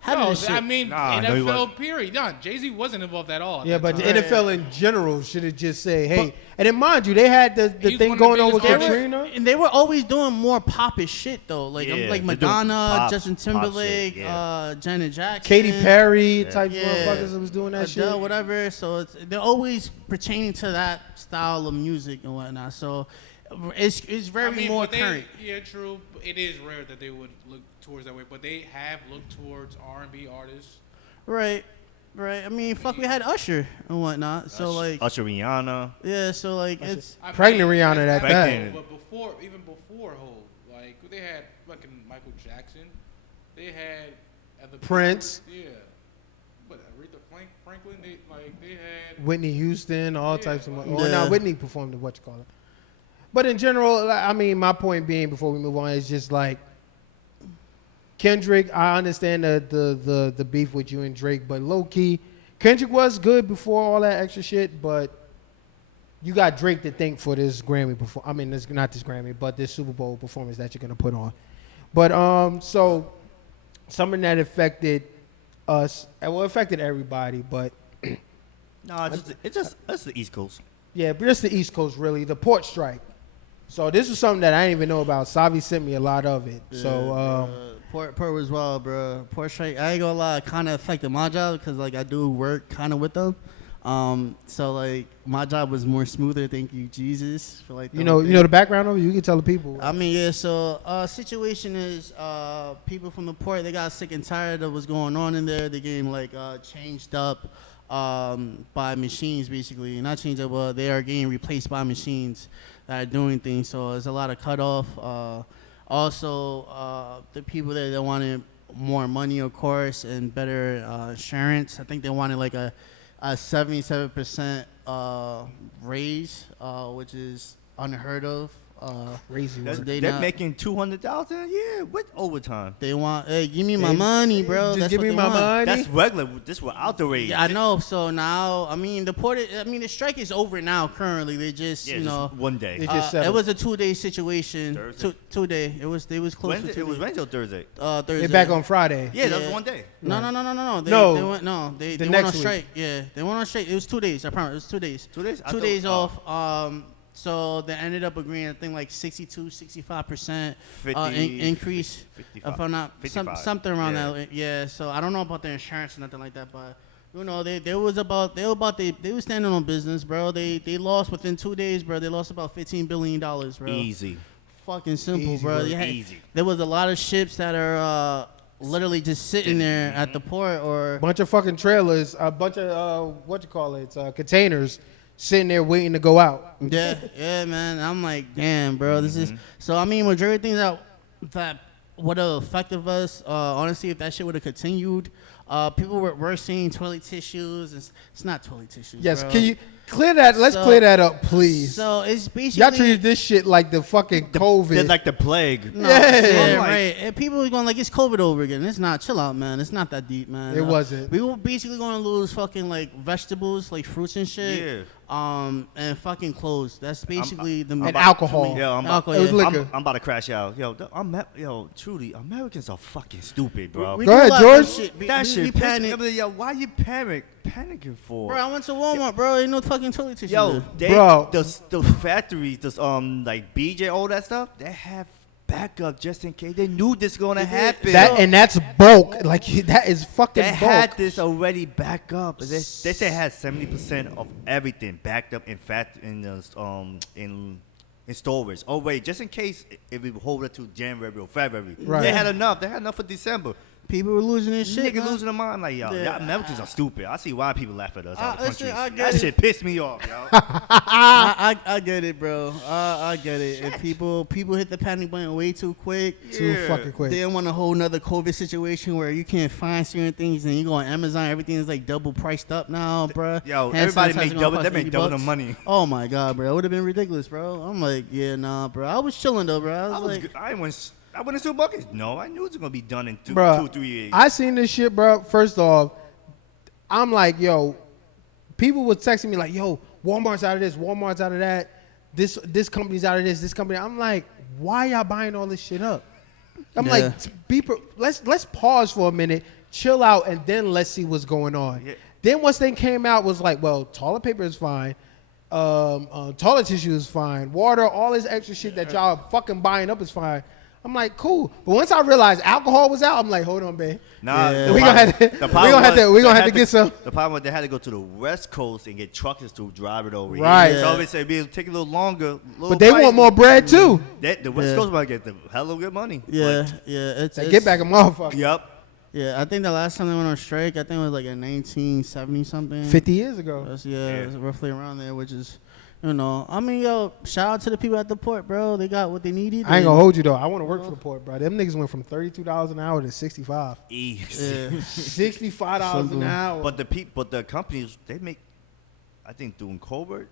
having No, this shit. I mean Nah, no, he NFL wasn't. period. No, Jay-Z wasn't involved at all. at Yeah, that but the time. NFL in general should have just say, hey, and then mind you, they had the He's thing one of the going on with biggest artists. Katrina. And they were always doing more popish shit though, like Yeah, like they're doing Madonna, pop Justin shit, Timberlake, yeah. Janet Jackson, Katy Perry type Yeah. motherfuckers that was doing that Adele, shit. whatever. So they're always pertaining to that style of music and whatnot. So it's very I mean, more but they- current. Yeah, true. It is rare that they would look towards that way, but they have looked towards R&B artists. Right. I mean, fuck, we had Usher and whatnot. So like, Usher, Rihanna. yeah. So like, it's I Pregnant mean, Rihanna that's at back that. then, but even before Hov, like they had fucking Michael Jackson, they had other Prince. people, yeah, but Aretha Franklin, they had. Whitney Houston, all Yeah, types of. like- Well, Yeah. no, Whitney performed what you call it. But in general, I mean, my point being, before we move on, is just like Kendrick. I understand the beef with you and Drake, but low key, Kendrick was good before all that extra shit. But you got Drake to thank for this Grammy I mean, this, not this Grammy, but this Super Bowl performance that you're gonna put on. But so something that affected us, well, affected everybody, but. No, that's the East Coast. Yeah, but it's the East Coast, really. The port strike. So this was something that I didn't even know about. Savi sent me a lot of it. So Port was wild, bro. Port strike. I ain't gonna lie, kind of affected my job because like I do work kind of with them. So like my job was more smoother. Thank you, Jesus, for like You know the background of it. You can tell the people. I mean, yeah. So, situation is, people from the port, they got sick and tired of what's going on in there. They're getting like changed up by machines, basically. Not changed up, but they are getting replaced by machines that are doing things. So there's a lot of cutoff. Also, the people that wanted more money, of course, and better insurance. I think they wanted like a 77% raise, which is unheard of. Crazy. They're making $200,000 a year with overtime. They want, hey, give me my money, bro. Just That's give what me they my want. money. That's regular. This without the raise. Yeah, I know. So now, I mean, the strike is over now. Currently, they just, Yeah, you know, just one day. They just settled. it was a 2-day situation. Thursday? 2-day. They was close Wednesday, to 2 it was days. Wednesday or Thursday. Thursday. They're back on Friday. Yeah, that was Yeah. one day. No. They The went next on week. strike. Yeah, they went on strike. It was 2 days. I promise. It was 2 days. 2 days? I 2 thought- days oh. off. So they ended up agreeing, I think, like 65% 50, increase. 55. If I'm not 55. something around Yeah. that. Yeah. So I don't know about their insurance or nothing like that, but you know, they were standing on business, bro. They lost within 2 days, bro. They lost about $15 billion, bro. Easy. Fucking simple, Easy, bro. bro. Easy. There was a lot of ships that are literally just sitting there at the port, or Bunch of fucking trailers. A bunch of containers sitting there waiting to go out. yeah, man. I'm like, damn, bro. This is so. I mean, majority of things that would have affected us. Honestly, if that shit would have continued, people were seeing toilet tissues. It's not toilet tissues. Yes, bro. can you clear that? Let's So- clear that up, please. So it's basically Y'all treated this shit like the fucking COVID. They're like the plague. No, Yeah. right. And people are going like it's COVID over again. It's not. Chill out, man. It's not that deep, man. It wasn't. We were basically going to lose fucking like vegetables, like fruits and shit. Yeah. And fucking clothes. That's basically the And alcohol. Yo, I'm alcohol. It was yeah. liquor. I'm about to crash out. Yo, truly, Americans are fucking stupid, bro. We Go do ahead, a lot of George. shit. We That shit pissed me. panic. I mean, yo, why you panicking for? Bro, I went to Walmart, bro. Ain't no fucking toilet tissue. Yo, there. Bro. the factories, like BJ, all that stuff, they have backup just in case. They knew this gonna happen. That's bulk. Like that is fucking They bulk. had this already back up. They say it had 70% of everything backed up in storage. Oh wait, just in case if we hold it to January or February, Right. they had enough. They had enough for December. People were losing their shit. Niggas man. losing their mind. Like y'all Americans are stupid. I see why people laugh at us. Other listen, countries. I get That it. shit pissed me off, yo. I get it, bro. I get it. If people hit the panic button way too quick. Too Yeah. fucking quick. They don't want a whole nother COVID situation where you can't find certain things and you go on Amazon, everything is like double priced up now, bro. Yo, Hand everybody sanitizer make gonna double. cost They make $80 double the money. Oh my god, bro. It would have been ridiculous, bro. I'm like, yeah, nah, bro. I was chilling though, bro. I was like, I went into buckets. No, I knew it was gonna be done in 2 Bruh, 3 years. I seen this shit, bro. First off, I'm like, yo, people was texting me like, yo, Walmart's out of this, Walmart's out of that, this company's out of this company. I'm like, why y'all buying all this shit up? I'm Yeah. like, let's pause for a minute, chill out, and then let's see what's going on. Yeah. Then once they came out, was like, well, toilet paper is fine. Toilet tissue is fine. Water, all this extra shit that y'all fucking buying up is fine. I'm like, cool. But once I realized alcohol was out, I'm like, hold on, babe. Nah, Yeah. the We problem- gonna have to- the we problem gonna have was to- we they gonna had have to get some. The problem was they had to go to the West Coast and get truckers to drive it over Right. here. Yeah. So they said it'd take a little longer. But they want more bread too. The West Yeah. Coast might get the hell of good money. yeah, yeah. It's Get back a motherfucker. But, yup. Yeah, I think the last time they went on strike, I think it was like in 1970 something. 50 years ago. That's, Yeah. it's roughly around there, which is, you know, I mean, yo, shout out to the people at the port, bro. They got what they needed. I ain't gonna hold you though. I want to work for the port, bro. Them niggas went from $32 an hour to 65. Easy. Yeah. $65 an Something. hour. But the companies, they make, I think doing covert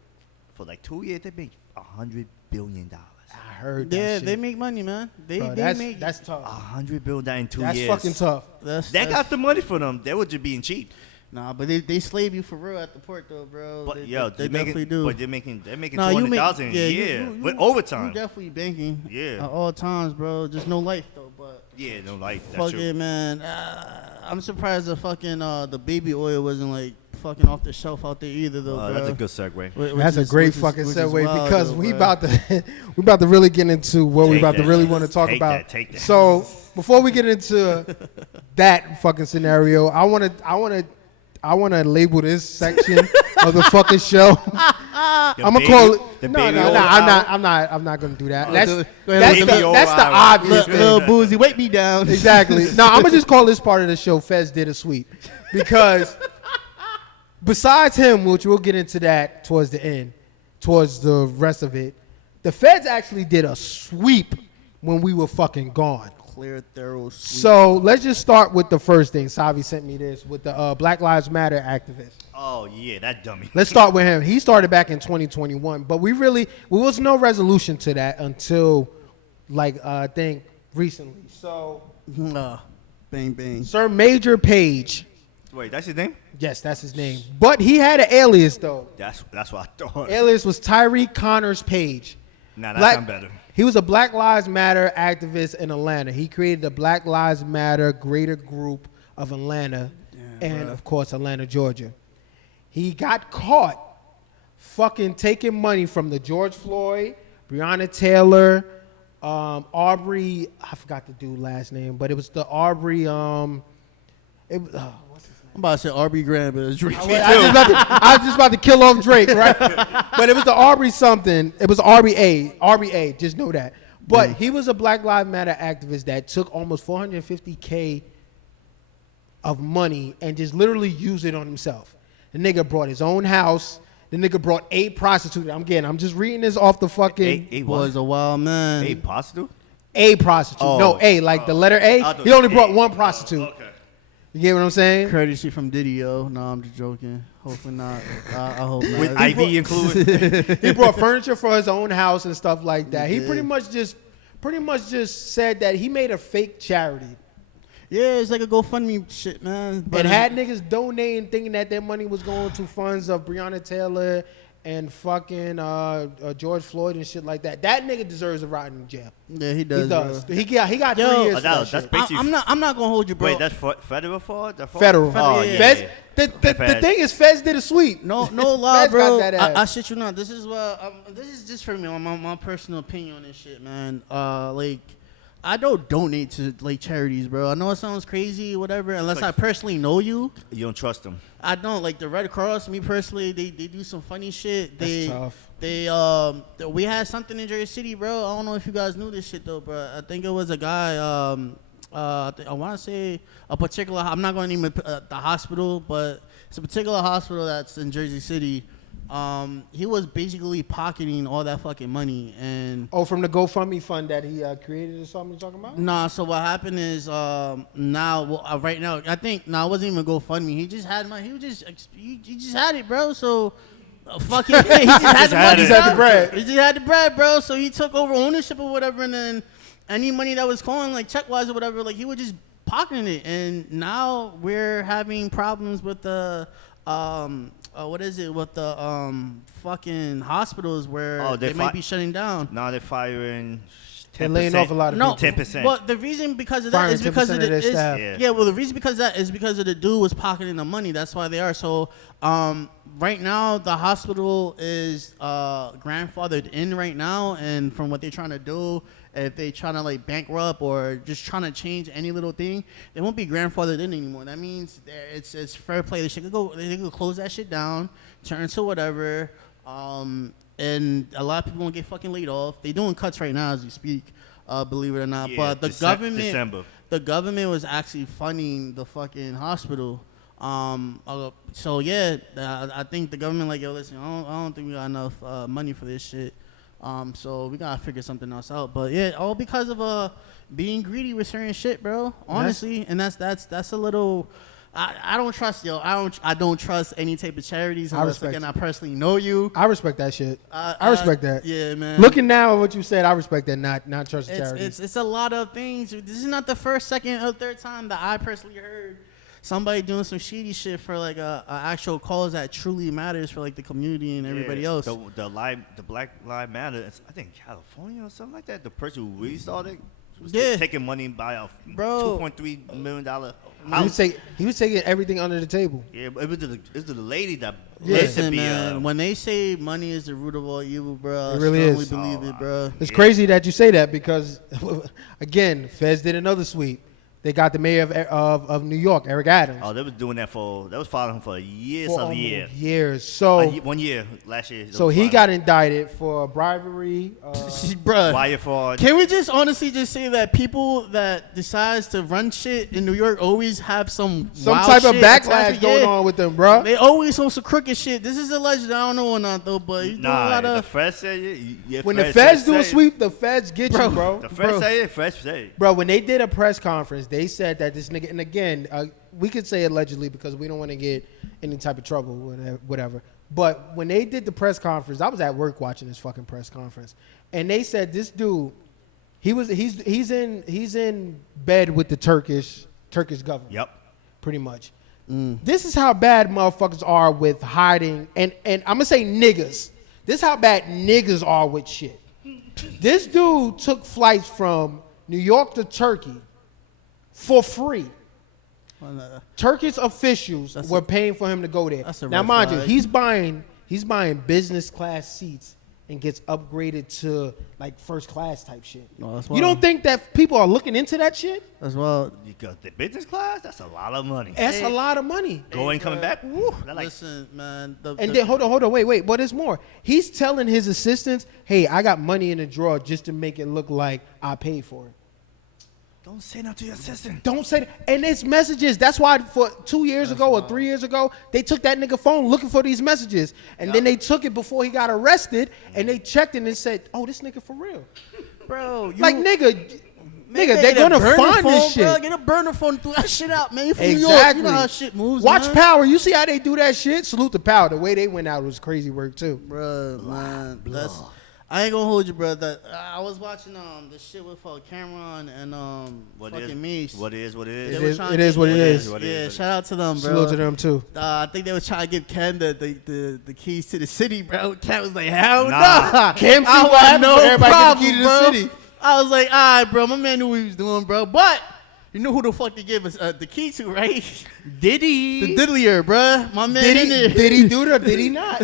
for like 2 years, they make $100 billion. I heard that Yeah, shit. they make money, man. They Bro, they make that's tough. $100 billion in 2 That's years. fucking tough. They got the money for them. They were just being cheap. Nah, but they slave you for real at the port though, bro. But they, yo, they making, definitely do. But they're making Nah, you make- 200,000 yeah, a you- year you- with you- overtime. You definitely banking. Yeah. At all times, bro. Just no life though, but. Yeah, no life. That's Fuck true. it, man. I'm surprised the fucking the baby oil wasn't like fucking off the shelf out there either though, bro. That's a good segue. That's a great fucking which is segue wild, because though, we bro. about to we about to really get into what we Take about to that. really want to talk Take about. that, take that. So before we get into that fucking scenario, I want to I want to label this section of the fucking show. I'm gonna call it. No. I'm not gonna do that. That's the obvious. Little Boozy, wake me down. Exactly. No, I'm gonna just call this part of the show. Fez did a sweep because besides him, which we'll get into that towards the end, towards the rest of it, the Feds actually did a sweep when we were fucking gone. Clear, thorough, sweep. So let's just start with the first thing. Savi sent me this with the Black Lives Matter activist. Oh yeah, that dummy. Let's start with him. He started back in 2021, but we was no resolution to that until I think recently. So bang bang. Sir Major Page. Wait, that's his name? Yes, that's his name. But he had an alias though. That's what I thought. Alias was Tyreek Connors Page. Nah, that sounds better. He was a Black Lives Matter activist in Atlanta. He created the Black Lives Matter greater group of Atlanta and, of course, Atlanta, Georgia. He got caught fucking taking money from the George Floyd, Breonna Taylor, Aubrey, I forgot the dude's last name, but it was the Aubrey, what's his name? I'm about to say Aubrey Graham, but it's Drake. I was just about to kill off Drake, right? But it was the Aubrey something. It was Aubrey A. Just know that. But he was a Black Lives Matter activist that took almost $450K of money and just literally used it on himself. The nigga brought his own house. The nigga brought 8 prostitutes. I'm just reading this off the fucking. Eight was a wild man. 8 prostitute? A prostitute. Oh. No, A, like the letter A. He only brought 1 prostitute. Okay. You get what I'm saying? Courtesy from Diddy, yo. No, I'm just joking. Hopefully not. I hope not. With IV included? He brought furniture for his own house and stuff like that. He pretty much just said that he made a fake charity. Yeah, it's like a GoFundMe shit, man. And had niggas donating, thinking that their money was going to funds of Breonna Taylor and fucking George Floyd and shit like that. That nigga deserves to rot in jail. Yeah, he does. He does. Bro. He got 3 years. For that's that shit. basically. I'm not gonna hold you, bro. Wait, that's federal fraud? Federal. Oh, yeah. Feds, the thing is, Feds did a sweep. No lie, Feds bro. got that ass. I shit you not. This is this is just for me, my personal opinion on this shit, man. I don't donate to charities, bro. I know it sounds crazy, whatever. Unless I personally know you. You don't trust them. I don't the Red Cross. Me personally, they do some funny shit. That's tough. We had something in Jersey City, bro. I don't know if you guys knew this shit though, bro. I think it was a guy. I want to say a particular. I'm not going to name the hospital, but it's a particular hospital that's in Jersey City. He was basically pocketing all that fucking money and from the GoFundMe fund that he created or something you're talking about? Nah, so what happened is right now I think it wasn't even GoFundMe. He just had money. He just had it, bro. So fucking he just had the money. He just had the bread. He just had the bread, bro. So he took over ownership or whatever, and then any money that was calling check wise or whatever, he would just pocketing it. And now we're having problems with the what is it with the fucking hospitals where they might be shutting down. Now they're firing 10%. They're laying off a lot of people. 10%. Well, the reason because of that is because of the staff. Well, the reason because of that is because of the dude was pocketing the money. That's why they are. So right now the hospital is grandfathered in right now, and from what they're trying to do, if they trying to bankrupt or just trying to change any little thing, they won't be grandfathered in anymore. That means it's fair play. They could close that shit down, turn to whatever, and a lot of people won't get fucking laid off. They doing cuts right now as we speak, believe it or not. Yeah, but the government was actually funding the fucking hospital. So yeah, I think the government listen, I don't think we got enough money for this shit. So we gotta figure something else out. But yeah, all because of being greedy with certain shit, bro. Honestly, and that's a little. I don't trust I don't trust any type of charities unless I personally know you. I respect that shit. I respect that. Yeah, man. Looking now at what you said, I respect that. Not trusting charities. It's a lot of things. This is not the first, second, or third time that I personally heard somebody doing some shady shit for a actual cause that truly matters for the community and everybody else. The Black Lives Matter, I think California or something like that. The person who really started was taking money by a $2.3 million house. He was taking everything under the table. Yeah, but it was the lady that. Listen, man. When they say money is the root of all evil, bro, it really I strongly is. believe it, bro. It's crazy that you say that because, again, Feds did another sweep. They got the mayor of New York, Eric Adams. Oh, they was doing that they was following him for years. Years. So 1 year last year. So he got indicted for bribery. Bruh. Wire fraud. Can we just honestly just say that people that decides to run shit in New York always have some wild type of shit backlash going on with them, bro? They always on some crooked shit. This is alleged. I don't know or not though, but you do a lot the of. feds say when the feds do a sweep, the feds get you, bro. The feds say it. Feds say it. Bro, when they did a press conference, they said that this nigga, and again, we could say allegedly because we don't want to get any type of trouble, whatever. But when they did the press conference, I was at work watching this fucking press conference, and they said this dude, he's in bed with the Turkish government. Yep. Pretty much. This is how bad motherfuckers are with hiding, and I'm gonna say niggas. This is how bad niggas are with shit. This dude took flights from New York to Turkey for free. Turkish officials were paying for him to go there. Now, mind you, he's buying business class seats and gets upgraded to like first class type shit. You don't think that people are looking into that shit? As well. Because the business class, that's a lot of money. That's a lot of money. Going coming back. Woo, Listen, man. Then hold on, wait. But there's more. He's telling his assistants, "Hey, I got money in the drawer just to make it look like I paid for it." Don't say that to your assistant. Don't say that. And it's messages. That's why for 2 years ago or 3 years ago, they took that nigga phone looking for these messages. And then they took it before he got arrested, and they checked it and said, oh, this nigga for real. Bro, like, nigga, they're going to find this shit. Bro, get a burner phone and throw that shit out, man. You from Exactly. New York. You know how shit moves, Watch man. Power. You see how they do that shit? Salute to Power. The way they went out was crazy work, too. Bro, man. I ain't gonna hold you, bro. I was watching the shit with Cameron and fucking Meese. What is what it is. It is what it is. Yeah, shout out to them, bro. Salute to them too. I think they was trying to give Ken the keys to the city, bro. Ken was like, hell Nah. nah. Ken I had no everybody problem, get the key to bro. the city. I was like, all right, bro. My man knew what he was doing, bro. But you know who the fuck they gave us the key to, right? Diddy. The diddlier, bro. My man in there. Did he do it or did he not?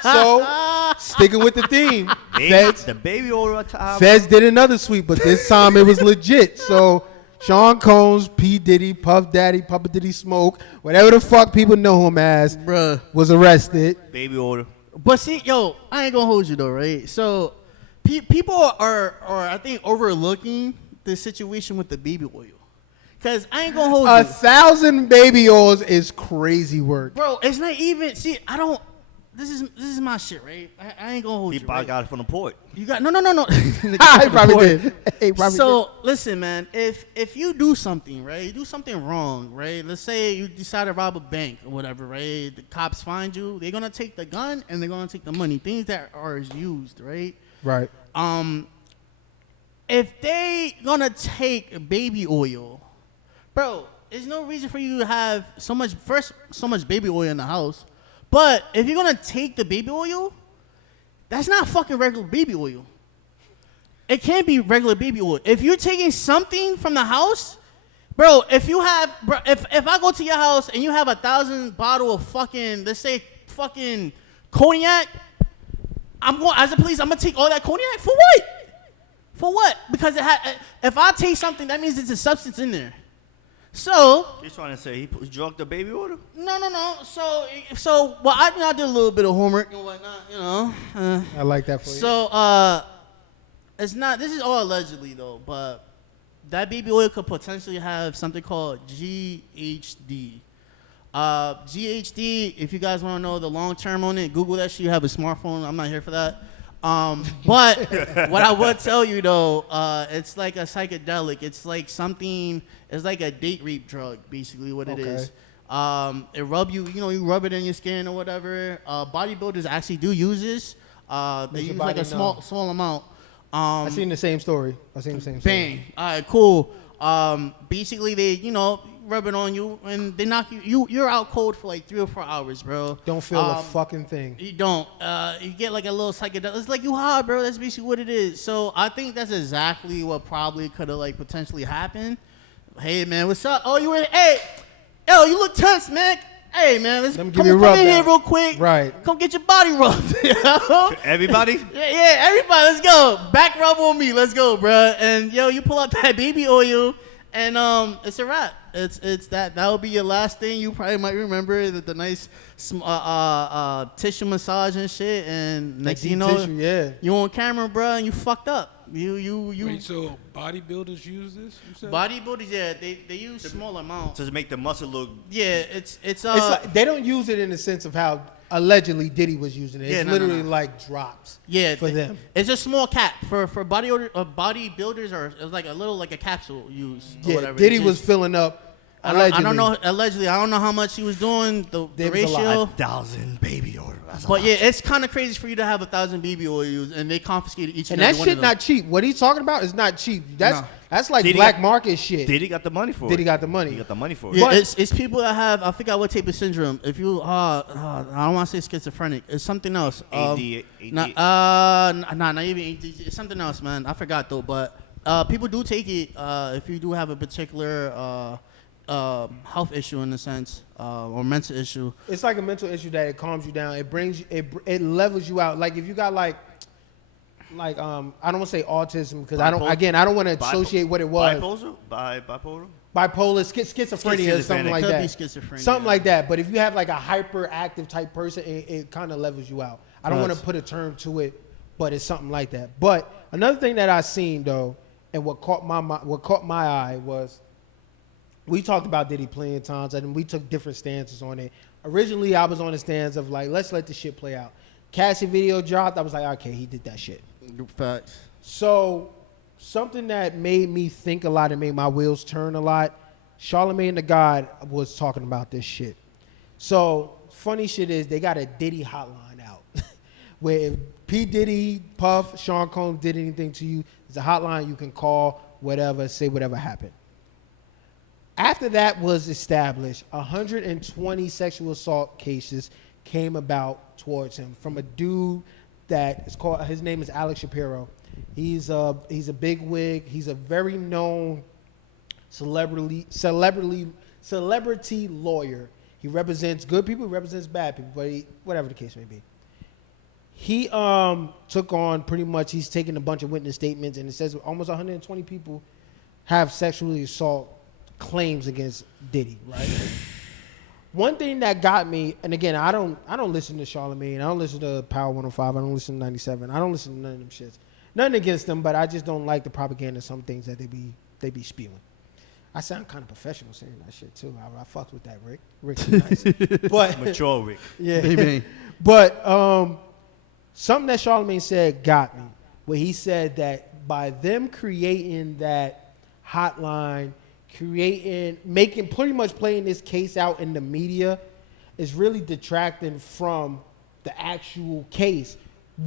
So, sticking with the theme, The baby order time. Feds did another sweep, but this time it was legit. So, Sean Combs, P. Diddy, Puff Daddy, Papa Diddy Smoke, whatever the fuck people know him as, Bruh. was arrested. Baby order. But see, yo, I ain't gonna hold you though, right? So, people are I think overlooking the situation with the baby oil. Cause I ain't gonna hold you. 1,000 baby oils is crazy work. Bro, it's not even. See, I don't. This is my shit, right? I ain't gonna hold He you. probably Right? got it from the port. You got no. He probably did. So listen, man. If you do something, right, you do something wrong, right? Let's say you decide to rob a bank or whatever, right? The cops find you. They're gonna take the gun and they're gonna take the money, things that are used, right? Right. If they gonna take baby oil, bro, there's no reason for you to have so much baby oil in the house. But if you're gonna take the baby oil, that's not fucking regular baby oil. It can't be regular baby oil. If you're taking something from the house, bro, if I go to your house and you have 1,000 bottle of fucking, let's say fucking cognac, I'm going as a police. I'm gonna take all that cognac for what? For what? Because if I take something, that means it's a substance in there. So He's trying to say he drugged the baby order? no. So well, I did a little bit of homework and whatnot, you know. I like that for you. So it's not. This is all allegedly though, but that baby oil could potentially have something called GHD. GHD. If you guys want to know the long term on it, Google that shit. You have a smartphone. I'm not here for that. But what I would tell you though, it's like a psychedelic. It's like something. It's like a date rape drug, basically what it is. It rub you rub it in your skin or whatever. Bodybuilders actually do use this. They use like a small amount. I seen the same story. Bang. All right, cool. Basically they rub it on you and they knock you're out cold for like 3 or 4 hours, bro. Don't feel a fucking thing. You don't. You get like a little psychedelic. It's like you high, bro. That's basically what it is. So I think that's exactly what probably could have like potentially happened. Hey man, what's up? Oh, you in? Hey, yo, you look tense, man. Hey man, let's come in here real quick. Right. Come get your body rubbed. You know? Everybody? Yeah, everybody. Let's go. Back rub on me. Let's go, bro. And yo, you pull out that baby oil. And it's a wrap. It's that will be your last thing. You probably might remember the nice tissue massage and shit. And next thing you know, tissue, yeah. you on camera, bro, and you fucked up. You. Wait, so bodybuilders use this? You said? Bodybuilders, yeah, they use small amounts. To make the muscle look. Yeah, it's like, they don't use it in the sense of how allegedly Diddy was using it. It's literally like drops. Yeah, for them. It's a small cap for bodybuilders, or it's like a little like a capsule used. Or Yeah, whatever. Diddy was filling up. Allegedly. I don't know. Allegedly, I don't know how much he was doing. The ratio. 1,000 baby oil. But yeah, it's kind of crazy for you to have 1,000 BB oil used, and they confiscated each and that every one shit of them. not cheap. What he's talking about is not cheap. That's like Diddy black market shit. Diddy got the money for it. Diddy got the money. He got the money for it. Yeah, But- it's people that have, I forgot what type of syndrome. If you I don't want to say schizophrenic. It's something else. AD. Not even AD. It's something else, man. I forgot though. But people do take it if you do have a particular health issue in a sense, or mental issue. It's like a mental issue that it calms you down. It brings you, it levels you out. Like if you got like I don't want to say autism because I don't want to associate what it was. Bipolar? Bipolar, schizophrenia, or something like Could that. be schizophrenia. Something like that. But if you have like a hyperactive type person, it kind of levels you out. I don't want to put a term to it, but it's something like that. But another thing that I seen though, and what caught my eye was, we talked about Diddy plenty of times, and we took different stances on it. Originally, I was on the stance of like, let's let the shit play out. Cassie video dropped. I was like, okay, he did that shit. Facts. So something that made me think a lot and made my wheels turn a lot, Charlamagne the God was talking about this shit. So funny shit is they got a Diddy hotline out where if P. Diddy, Puff, Sean Combs did anything to you, there's a hotline you can call, whatever, say whatever happened. After that was established, 120 sexual assault cases came about towards him from a dude that is called, his name is Alex Shapiro. He's a big wig. He's a very known celebrity lawyer. He represents good people, he represents bad people, but whatever the case may be. He took on pretty much, he's taken a bunch of witness statements, and it says almost 120 people have sexually assault claims against Diddy, right? One thing that got me, and again, I don't listen to Charlamagne, I don't listen to Power 105, I don't listen to 97, I don't listen to none of them shits. Nothing against them, but I just don't like the propaganda, some things that they be spewing. I sound kind of professional saying that shit too. I fucks with that, Rick. Rick's nice. But Mature Rick. yeah. Baby. But something that Charlamagne said got me, where he said that by them creating that hotline, making pretty much playing this case out in the media is really detracting from the actual case,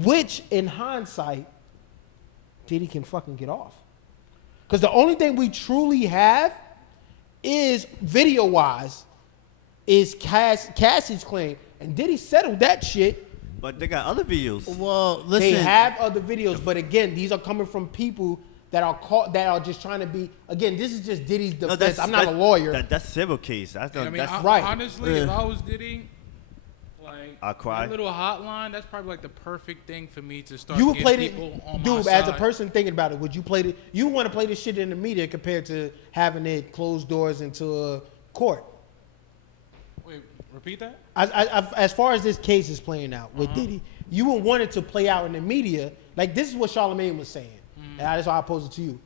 which in hindsight, Diddy can fucking get off. Because the only thing we truly have is video-wise is Cassie's claim. And Diddy settled that shit. But they got other videos. Well, listen. They have other videos, but again, these are coming from people that are just trying to be. Again, this is just Diddy's defense. I'm not a lawyer. That's civil case. That's right. Honestly, if I was Diddy, like I'll cry. that little hotline, that's probably like the perfect thing for me to start. You would play it, people on dude. my As a side. person thinking about it, would you play it? You want to play this shit in the media compared to having it closed doors into a court. Wait, repeat that. As far as this case is playing out with Diddy, you would want it to play out in the media. Like this is what Charlamagne was saying, and that's why I posed it to you.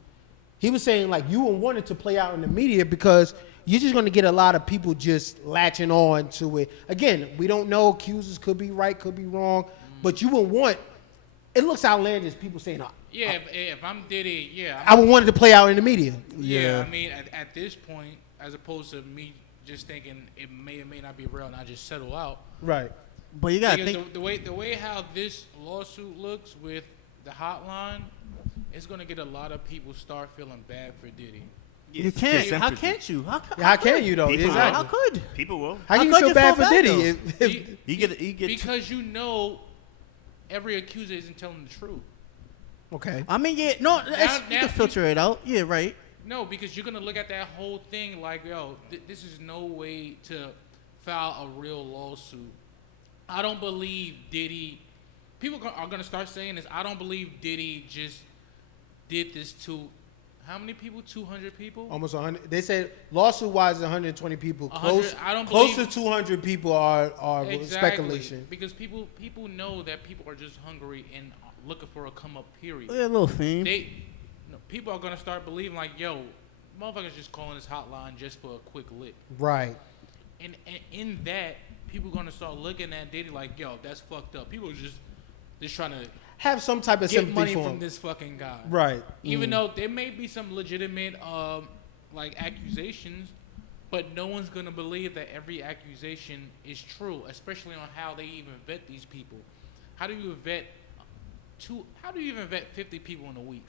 He was saying like you would want it to play out in the media because you're just going to get a lot of people just latching on to it. Again, we don't know. Accusers could be right, could be wrong, but you would want. It looks outlandish. People saying, Yeah, if I'm Diddy, yeah. I would want it to play out in the media. Yeah, I mean, at this point, as opposed to me just thinking it may or may not be real and I just settle out. Right. But you gotta Because think. the way how this lawsuit looks with the hotline, it's gonna get a lot of people start feeling bad for Diddy. You can't. How can't you? How can you though? People Exactly. How could? People will. How can you could feel you bad feel for bad, Diddy? though? If- You get Because you know every accuser isn't telling the truth. okay. I mean, yeah. No, you can filter it out. Yeah, right. No, because you're gonna look at that whole thing like, yo, this is no way to file a real lawsuit. I don't believe Diddy. People are gonna start saying this. I don't believe Diddy just did this to how many people? 200 people. Almost 100. They said lawsuit-wise, 120 people. 100, I don't close believe, to 200 people are exactly, speculation. because people know that people are just hungry and looking for a come up. Period. Yeah, a little theme. People are gonna start believing like, yo, motherfuckers just calling this hotline just for a quick lick. Right. And in that, people are gonna start looking at Diddy like, yo, that's fucked up. People are just trying to Have some type of get sympathy money for from him. this fucking guy. Right. Even though there may be some legitimate like accusations, but no one's gonna believe that every accusation is true, especially on how they even vet these people. How do you vet 50 people in a week?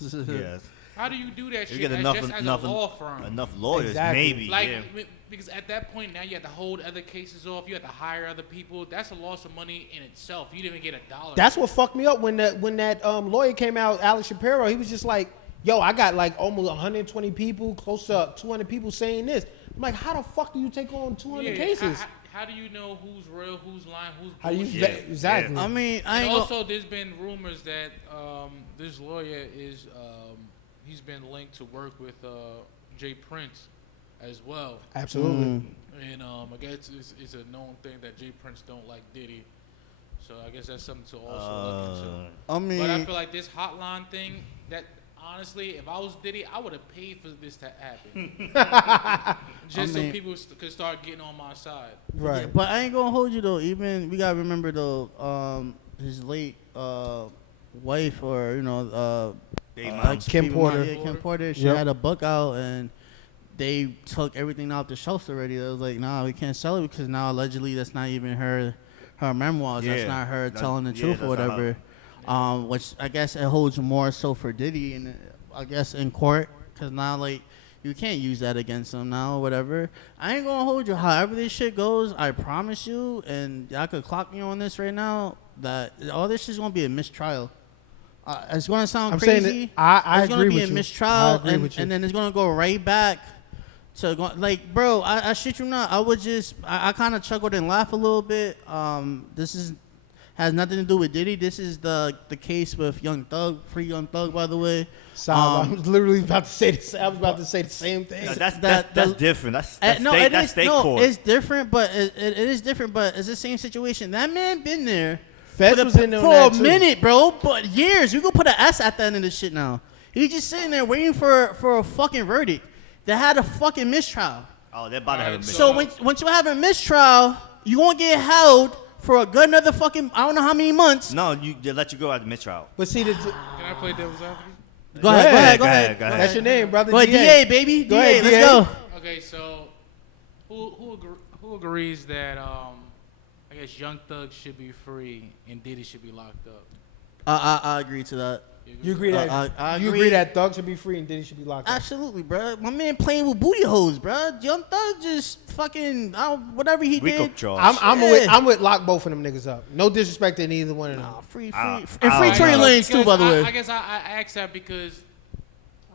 Yes. How do you do that You shit get just as a law firm? enough lawyers, Exactly. maybe. Like, yeah. because at that point now you have to hold other cases off. You have to hire other people. That's a loss of money in itself. You didn't even get $1. That's what fucked me up when that lawyer came out, Alex Shapiro. He was just like, yo, I got like almost 120 people, close to 200 people saying this. I'm like, how the fuck do you take on 200 cases? How do you know who's real, who's lying, who's How do you bullshit? exactly? I mean, And also, there's been rumors that this lawyer is he's been linked to work with Jay Prince as well. Absolutely. And I guess it's a known thing that Jay Prince don't like Diddy. So I guess that's something to also look into. I mean, But I feel like this hotline thing, that honestly, if I was Diddy, I would have paid for this to happen. Just so people could start getting on my side. Right. yeah, but I ain't gonna hold you though. Even we gotta remember though, his late wife or Kim Porter. Kim Porter. She Yep. had a book out and they took everything off the shelves already. It was like, nah, we can't sell it because now allegedly that's not even her memoirs. That's Yeah. not her That- telling the yeah, truth or that's not whatever. Which I guess it holds more so for Diddy and I guess in court because now like you can't use that against him now or whatever. I ain't gonna hold you. However this shit goes, I promise you, and y'all could clock me on this right now, that all this shit's gonna be a mistrial. It's gonna sound I'm saying crazy. that I it's gonna agree be with a you. I mistrial, agree with you. and then it's gonna go right back to like, bro. I shit you not. I kind of chuckled and laughed a little bit. This has nothing to do with Diddy. This is the case with Young Thug, Free Young Thug, by the way. I was literally about to say this. I was about to say the same thing. No, that's different. That's state court. It's different, but it is different, but it's the same situation. That man been there Feds was in there for on a that too. minute, bro, but years. You can put an S at the end of this shit now. He's just sitting there waiting for a fucking verdict. They had a fucking mistrial. Oh, they're about to have a So once you have a mistrial, you won't get held for a good another fucking I don't know how many months. No, they let you go at the mistrial. But see, Can I play devil's advocate? Go ahead. that's your name, brother. Go ahead, DA, baby. Go DA, ahead, let's DA. go. Okay, so who agrees that I guess Young Thug should be free and Diddy should be locked up? I agree to that. You agree that I you agree. agree that Thug should be free and Diddy should be locked up? Absolutely, bro. My man playing with booty holes, bro. Young Thug just fucking whatever he Rico did. Charles. I'm with lock both of them niggas up. No disrespect to neither one of them. Free, I- and I free don't Tory know. Lanez too, by the way. I guess I asked that because,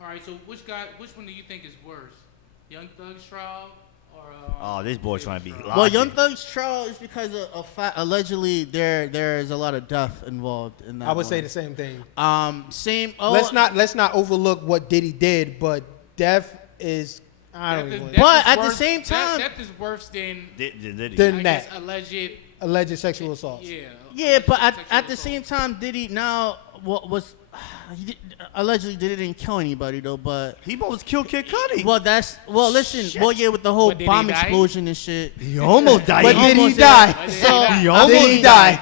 all right. So which one do you think is worse, Young Thug's trial or? Oh, this boy trying to be Diddy's locked. Well, Young Thug's trial is because allegedly there is a lot of death involved in that. I would say one. the same thing. Same. Oh, Let's not overlook what Diddy did, but death is I don't even. But at the same time- death is worse than Diddy. Then- I that. guess alleged. Alleged sexual assault. Yeah. Yeah, but alleged at the sexual same assault. time, Diddy now allegedly didn't kill anybody though, but. He almost killed Kid Cudi. Listen. Shit. Well, yeah, with the whole But did he bomb die? explosion and shit. He almost died. But did he almost die? But So he almost Did he die?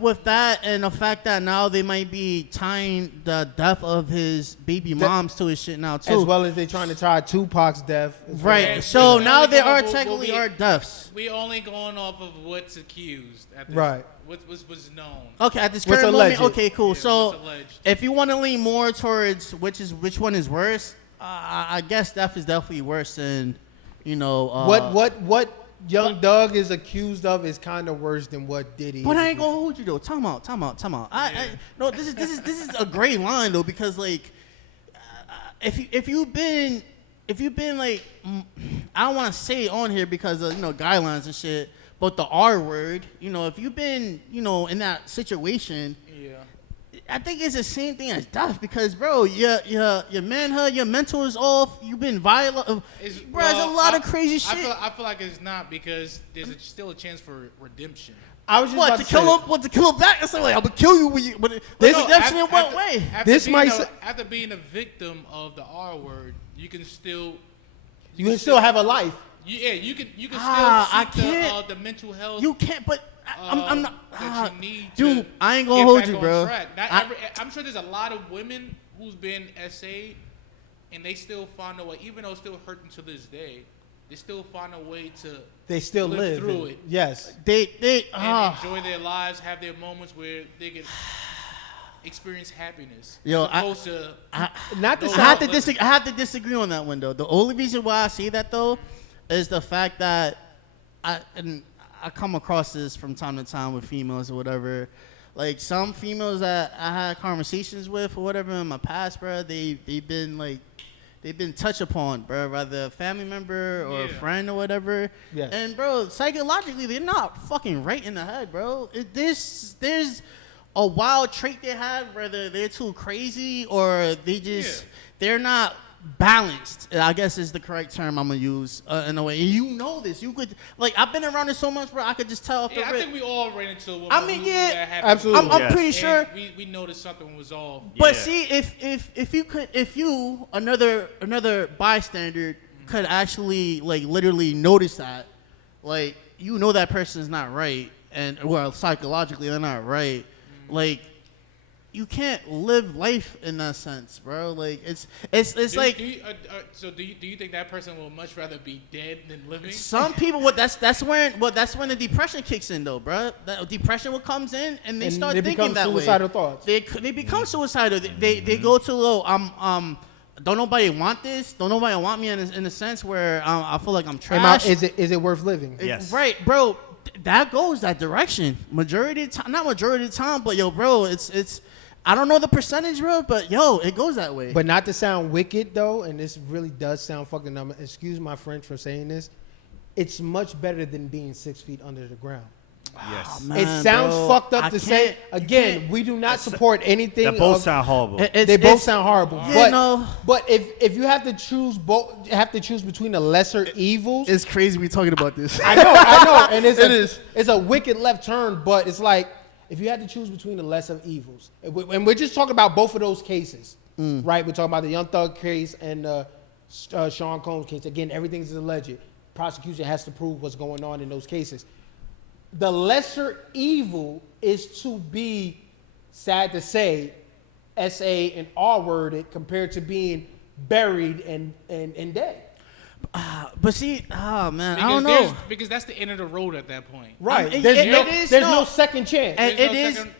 with that and the fact that now they might be tying the death of his baby moms to his shit now too. As well as they trying to tie Tupac's death. as well. Right. Yeah, So we now only there go are off what technically we- are deaths. We only going off of what's accused. At this, Right. What was known. Okay, at this What's current moment, alleged? okay, cool. Yeah, So what's alleged. if you want to lean more towards which one is worse, I guess death is definitely worse than, What Young Thug is accused of is kind of worse than what Diddy. But is I ain't gonna hold you though. Time out. No, this is a gray line though because like, if you've been like, I don't want to say it on here because of guidelines and shit, but the R word, if you've been in that situation, Yeah. I think it's the same thing as death because, bro, your manhood, your mental is off. You've been violent. Bro, there's a lot of crazy shit. I feel like it's not because there's still a chance for redemption. I was just about to kill him? What, to kill him back? It's like, I'm gonna kill you. But redemption in what way? After being a victim of the R word, you can still have a life. You can still I seek can't. the mental health. You can't, but I'm not. That you need dude, to I ain't gonna get hold back you, on bro. track. I'm sure there's a lot of women who's been SA, and they still find a way, even though it's still hurting to this day. They still find a way to. They still live through it. Yes, they and enjoy their lives, have their moments where they can experience happiness. Yo, I have to disagree on that one though. The only reason why I say that though is the fact that I come across this from time to time with females or whatever. Like some females that I had conversations with or whatever in my past, bro, they've been touched upon, bro, whether a family member or a friend or whatever. Yes. And bro, psychologically, they're not fucking right in the head, bro. There's a wild trait they have, whether they're too crazy or they're not balanced, I guess is the correct term I'm gonna use in a way. And you know this. You could I've been around it so much, bro. I could just tell. I think we all ran into one. that absolutely. I'm pretty sure. We noticed something was off. But see, if you another bystander could actually literally notice that, you know that person's not right, and psychologically they're not right, you can't live life in that sense, bro. It's So do you think that person will much rather be dead than living? Some people, that's when the depression kicks in, though, bro. That depression comes in, and they start thinking that suicidal way. Thoughts. They become suicidal. They go to don't nobody want this. Don't nobody want me in a sense where I feel like I'm trash. Is it worth living? Yes. Right, bro. That goes that direction. Majority of the time, not majority of the time, but yo, bro, it's. I don't know the percentage, bro, but yo, it goes that way. But not to sound wicked though, and this really does sound fucking dumb. Excuse my French for saying this. It's much better than being 6 feet under the ground. Yes. Man, it sounds bro, fucked up to say. Again, we do not support anything. They both sound horrible. They both sound horrible. Yeah, but if you have to choose both, you have to choose between the lesser evils. It's crazy we talking about this. I know, and is. It's a wicked left turn, but it's like if you had to choose between the lesser evils, and we're just talking about both of those cases, right? We're talking about the Young Thug case and Sean Combs case. Again, everything's alleged. Prosecution has to prove what's going on in those cases. The lesser evil is to be, sad to say, SA and R-worded compared to being buried and dead. But see, man, I don't know. Because that's the end of the road at that point. Right. There's no second chance.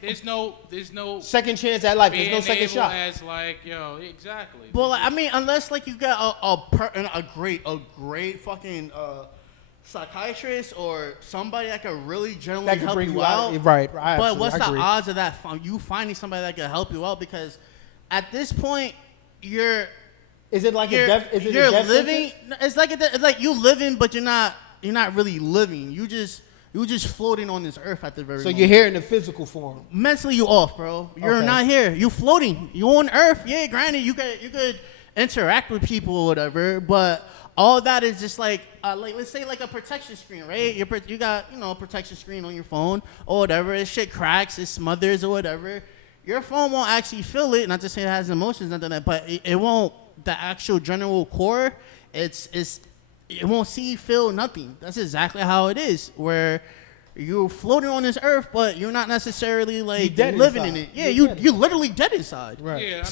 There's no second chance at life. There's no second able shot. As exactly. Well, I mean, unless you got a great fucking psychiatrist or somebody that could really generally help bring you out. Right. But what's the agree. odds of that? You finding somebody that can help you out? Because at this point, you're living. Sentence? It's like you living, but you're not really living. You just floating on this earth at the very. So moment. you're here in the physical form. Mentally, you off, bro. You're not here. You floating. You on Earth. Yeah, granted, you could interact with people or whatever, but all that is just let's say a protection screen, right? You got a protection screen on your phone or whatever. This shit cracks, it smothers or whatever. Your phone won't actually feel it. Not to say it has emotions, nothing like that, but it won't. The actual general core, it won't see, feel nothing. That's exactly how it is. Where you're floating on this earth, but you're not necessarily living inside. in it. Yeah, you're literally dead inside. Right. Yeah,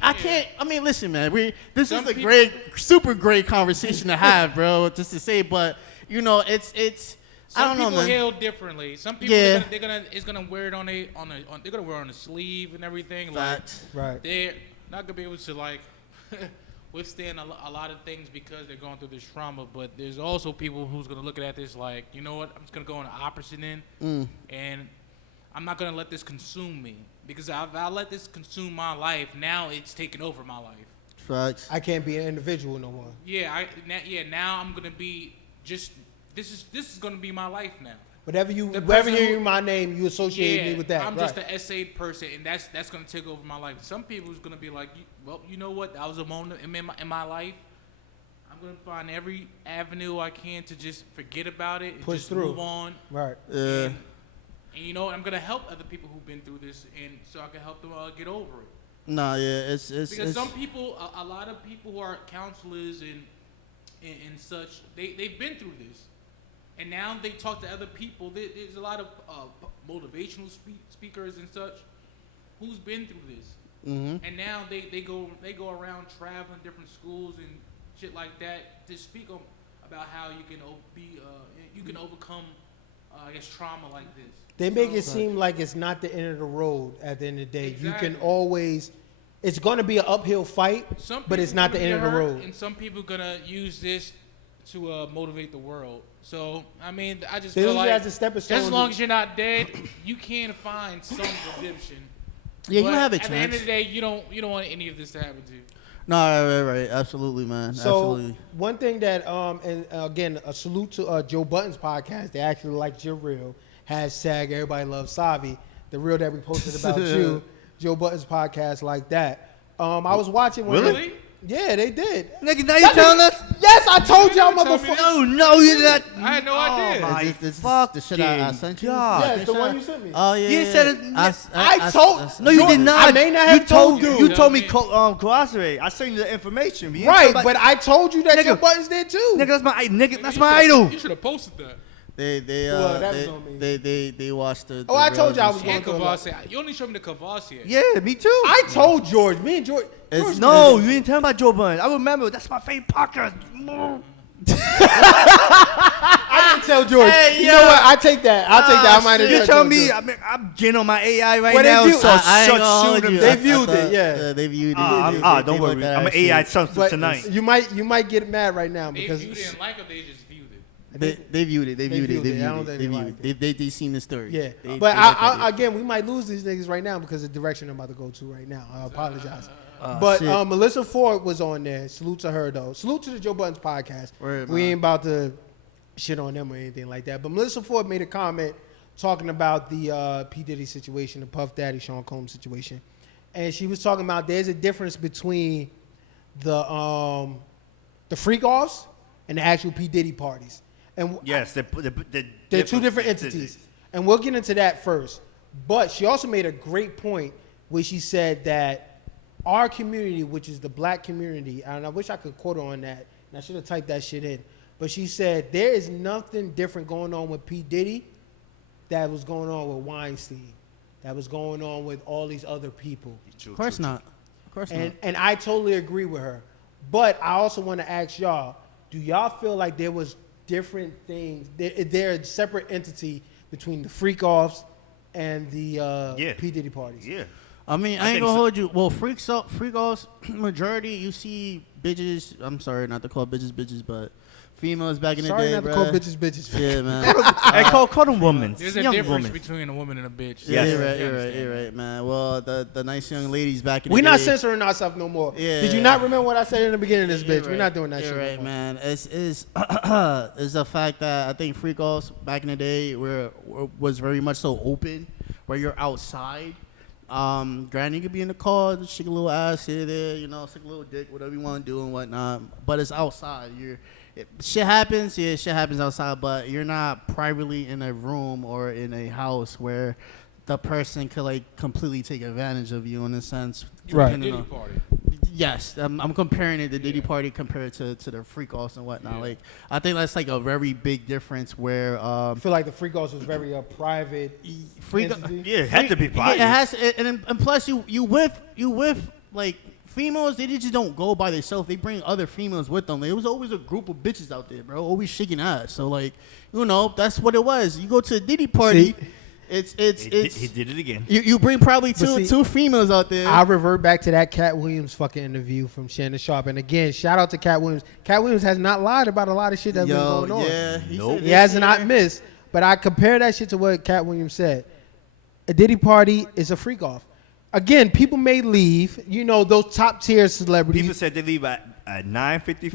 I can't. I mean, listen, man. This is a super great conversation to have, bro. Just to say, but it's. I don't know, man. Some people heal differently. Some people it's gonna wear it they're gonna wear it on the sleeve and everything. Facts. Right. They're not gonna be able to withstand a lot of things because they're going through this trauma. But there's also people who's gonna look at this you know what? I'm just gonna go on the opposite end, and I'm not gonna let this consume me because if I let this consume my life, now it's taking over my life. Facts. I can't be an individual no more. Yeah, now I'm gonna be just. This is gonna be my life now. Whatever you, The wherever person you hear who- my name, you associate me with that. I'm right. just an essay person, and that's gonna take over my life. Some people's gonna be like, well, you know what? That was a moment in my life. I'm gonna find every avenue I can to just forget about it and Push just through. move on. Right. Yeah. And you know, I'm gonna help other people who've been through this, and so I can help them get over it. Nah, yeah, it's Because some people, a lot of people who are counselors and such, they've been through this, and now they talk to other people. There's a lot of motivational speakers and such who's been through this, and now they go around traveling different schools and shit like that to speak about how you can overcome I guess trauma like this. They make it seem like it's not the end of the road at the end of the day. Exactly. You can always, it's going to be an uphill fight, but it's not the end of the road. And some people gonna use this to motivate the world. So I mean, I just They feel use it like as a stepping stone just as to- long as you're not dead, you can find some redemption. yeah, you But have a at the end chance. of the day, you don't want any of this to happen to you. No, right, absolutely, man, So absolutely. one thing that, and again, a salute to Joe Budden's podcast. They actually like your real. Hashtag everybody loves Savi. The reel that we posted about you. Joe Budden's podcast like that. I was watching one. Really? Yeah, they did. Nigga, now you telling us? Yes, I told y'all, You didn't tell me motherfucker. No, you're not. I had no idea. my This the shit I sent you? God. Yeah, it's the one you sent me. Oh yeah. You said it- I told. No, you did not. I may not have told you. You told me Tell corroborate. I sent you the information. You Right, ain't talking but I told you that Nigga. Joe Buttons did too. about- nigga, that's my idol. You should have posted that. Well, that was on me. They watched the. Oh, I told you I was And going to. Kvass. You only showed me the Kvass yet. Yeah, me too. I told George. Me and George. George No, you didn't tell me about Joe Budden. I remember. That's my favorite podcast. I didn't tell George. Hey, you know what? I take that. I'll take that. I might have You told tell me. George. I'm getting on my AI right Well, they now. view- So I ain't shut gonna hold soon. you. They I viewed thought- it, yeah. They viewed it. Don't They worry. looked at I'm an that AI shit. something But tonight. you might get mad right now They because viewed it and like it, they just viewed it. They viewed it. They viewed it. They I don't viewed it. think They they viewed liked it. They seen the story. yeah. They- But they looked at I it. again, we might lose these niggas right now because of the direction I'm about to go to right now. I apologize. Oh, But shit. Melissa Ford was on there. Salute to her though. Salute to the Joe Buttons podcast. Word, We man. ain't about to shit on them or anything like that. But Melissa Ford made a comment talking about the P. Diddy situation, the Puff Daddy, Sean Combs situation. And she was talking about there's a difference between the freak offs and the actual P. Diddy parties. And Yes, they're two different entities. And we'll get into that first. But she also made a great point where she said that our community, which is the black community, and I wish I could quote her on that, and I should have typed that shit in. But she said there is nothing different going on with P. Diddy that was going on with Weinstein, that was going on with all these other people. Of course not. Of course not. And I totally agree with her. But I also want to ask y'all, do y'all feel like there was different things, they're a separate entity between the freak offs and the P. Diddy parties? Yeah. I mean, I ain't think gonna so. hold you. Well, freak offs, majority, you see bitches. I'm sorry not to call bitches, but females back in the Sorry day, not to bruh. call bitches. Yeah, man. Hey, call them women. There's a Young difference women. between a woman and a bitch. Yeah, Yes. you're right, man. Well, the nice young ladies back in the We're day. not censoring ourselves no more. Yeah. Did you not remember what I said in the beginning of this You're bitch? We're right. not doing that You're shit. right, no more. man. It's the fact that I think freak offs back in the day was very much so open, where you're outside. Granted, you could be in the car, shake a little ass here, there, stick a little dick, whatever you want to do and whatnot. But it's outside. Shit happens outside, but you're not privately in a room or in a house where the person could like completely take advantage of you in a sense. Right. depending Diddy on- party. Yes, I'm comparing it to Diddy Party compared to the freak offs and whatnot. Yeah. Like, I think that's like a very big difference where I feel like the freak offs was very private. freak. entity. Yeah, it had to be Yeah, private. it has, and plus you with like females. They just don't go by themselves. They bring other females with them. There was always a group of bitches out there, bro, always shaking ass. So like, that's what it was. You go to a Diddy Party, See? it's He did it again. you bring probably But see, two females out there. I revert back to that Cat Williams fucking interview from Shannon Sharp. And again, shout out to Cat Williams. Cat Williams has not lied about a lot of shit that's been going on. yeah, Nope. said He has this not year- missed. But I compare that shit to what Cat Williams said. A Diddy Party is a freak off. Again, people may leave. Those top tier celebrities. People said they leave at 9:55. 9:55.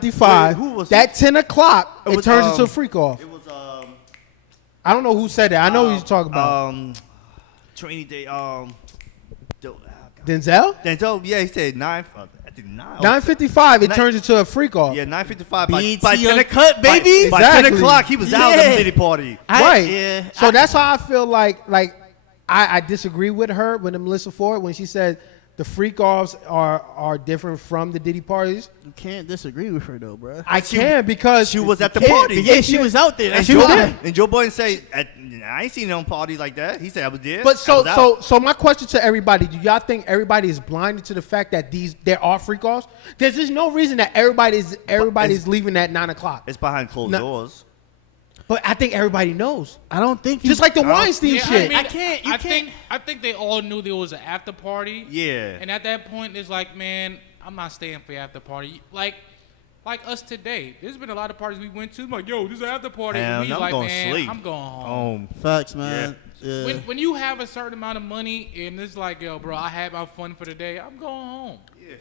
9:55. Who was That 10 o'clock, It it was, turns into a freak off. It was I don't know who said that. I know who you're talking about. Training Day. Denzel? Denzel. Yeah, he said 9. I think 9:55. It turns into a freak off. Yeah, 9:55. BET By 10 Uncut, baby. By 10 Exactly. o'clock, he was out of the Diddy party. Right. Yeah. So that's how I feel like I disagree with her when Melissa Ford when she said the freak offs are different from the Diddy parties. You can't disagree with her though, bro. I can because She was at the Can't, party. but yeah, she was out there. And That's she was why. there. And Joe Budden say, I ain't seen no party like that. He said I was there. But I was out. so my question to everybody: do y'all think everybody is blinded to the fact that there are freak offs? There's no reason that everybody's leaving at 9 o'clock. It's behind closed No. doors. But I think everybody knows. I don't think Just like the Weinstein Yeah, shit. I mean, I can't- you can't- I think they all knew there was an after party. Yeah. And at that point, it's like, man, I'm not staying for the after party. Like us today, there's been a lot of parties we went to. Like, yo, this is an after party. Hell, And we I'm like, going man, sleep. I'm going home. Facts, man. Yeah. When you have a certain amount of money and it's like, yo, bro, I had my fun for the day, I'm going home.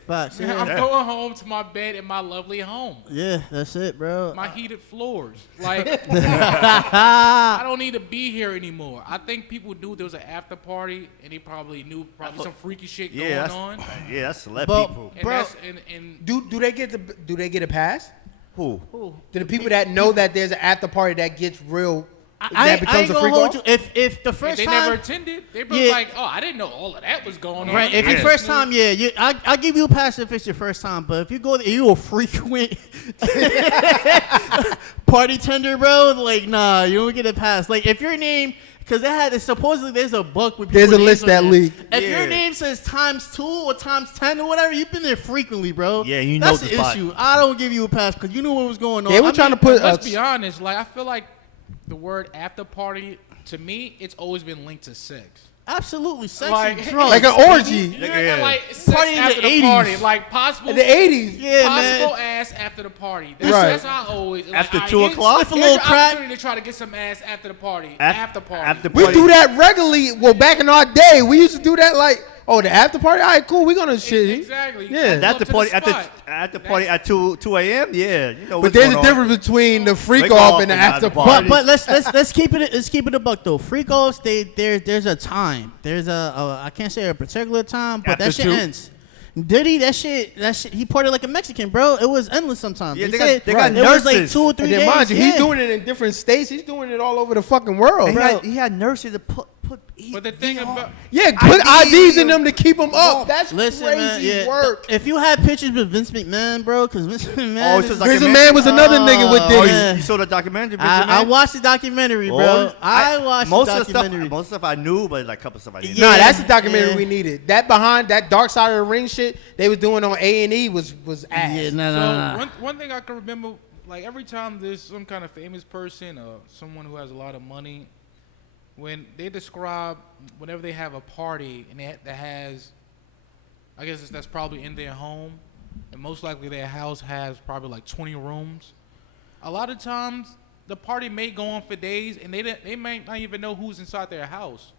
Facts. I'm Yeah. going home to my bed in my lovely home. Yeah, that's it, bro. My heated floors. Like, I don't need to be here anymore. I think people knew there was an after party, and they probably knew some freaky shit going on. Yeah, that's celeb But- people. And Bro, that's and Do they get a pass? Who? Do the people that know that there's an after party that gets real I that becomes ain't a gonna freak hold off? you. If the first they time, never attended. They were Yeah. like, oh, I didn't know all of that was going on. right? If I your just first knew- time, yeah, I give you a pass if it's your first time. But if you go, there, you a frequent party tender, bro. Like, nah, you don't get a pass. Like, if your name, because supposedly there's a book with There's a people's list names on that there. leaked. If Yeah. your name says times 2 or times 10 or whatever, you've been there frequently, bro. Yeah, you know that's the the spot. issue. I don't give you a pass because you knew what was going on. They were trying to put Let's be honest. Like, I feel like the word after party, to me, it's always been linked to sex. Absolutely, sex Like- and drugs. like an orgy Yeah, like sex Party in after the the 80s. party, like possible. in the 80s. Yeah, possible man. ass after the party. Right. That's how I always. After like, 2 here's- o'clock? With a Here's little your crack. opportunity to try to get some ass after the party. Af- After party. after We party. do that regularly. Well, back in our day, we used to do that like, oh, the after party? All right, cool. We're going to shit. Exactly. Yeah. Pull At up the to party, spot. at the party at 2 a.m. Yeah, you know. But what's there's going a on. difference between the freak Freak off off and the and after after party. But let's keep it a buck though. Freak offs, there's a time. There's a I can't say a particular time, but After that shit 2? ends. Diddy, that shit, he partied like a Mexican, bro. It was endless sometimes. Yeah, He they got- said they got it was like nurses. 2 or 3 And days. then mind you, he's yeah. doing it in different states. He's doing it all over the fucking world. And he had nurses to put. But the thing about Yeah, put IVs in them to keep them up. That's Listen, crazy man, yeah. work. If you had pictures with Vince McMahon, bro, because Vince McMahon. Oh, it's is- just like Vince McMahon was another Oh, nigga with Oh, Diddy. yeah. you saw the documentary? I watched the documentary, bro. Oh, I watched most the of the stuff. documentary. Most stuff I knew, but like a couple stuff I didn't. Yeah. Nah, that's the documentary yeah. we needed. That behind that Dark Side of the Ring shit they was doing on A&E was ass. Yeah, so no. one thing I can remember, like every time there's some kind of famous person or someone who has a lot of money, when they describe whenever they have a party and that has, I guess that's probably in their home, and most likely their house has probably like 20 rooms. A lot of times the party may go on for days, and they might not even know who's inside their house.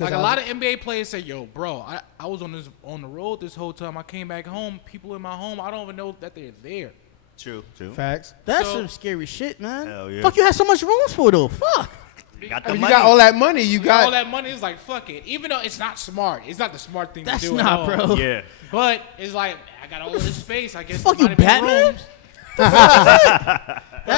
Like a lot of NBA players say, "Yo, bro, I was on the road this whole time. I came back home. People in my home, I don't even know that they're there." True. Facts. That's So- some scary shit, man. Hell yeah. Fuck, you had so much rooms for though. Fuck. Got I the mean, you money. got all that money. You All got that money is like, fuck it. Even though it's not smart, it's not the smart thing That's to do. at not, all. bro. Yeah. But it's like I got all of this space. I guess. Fuck there you, might have been Batman? rooms.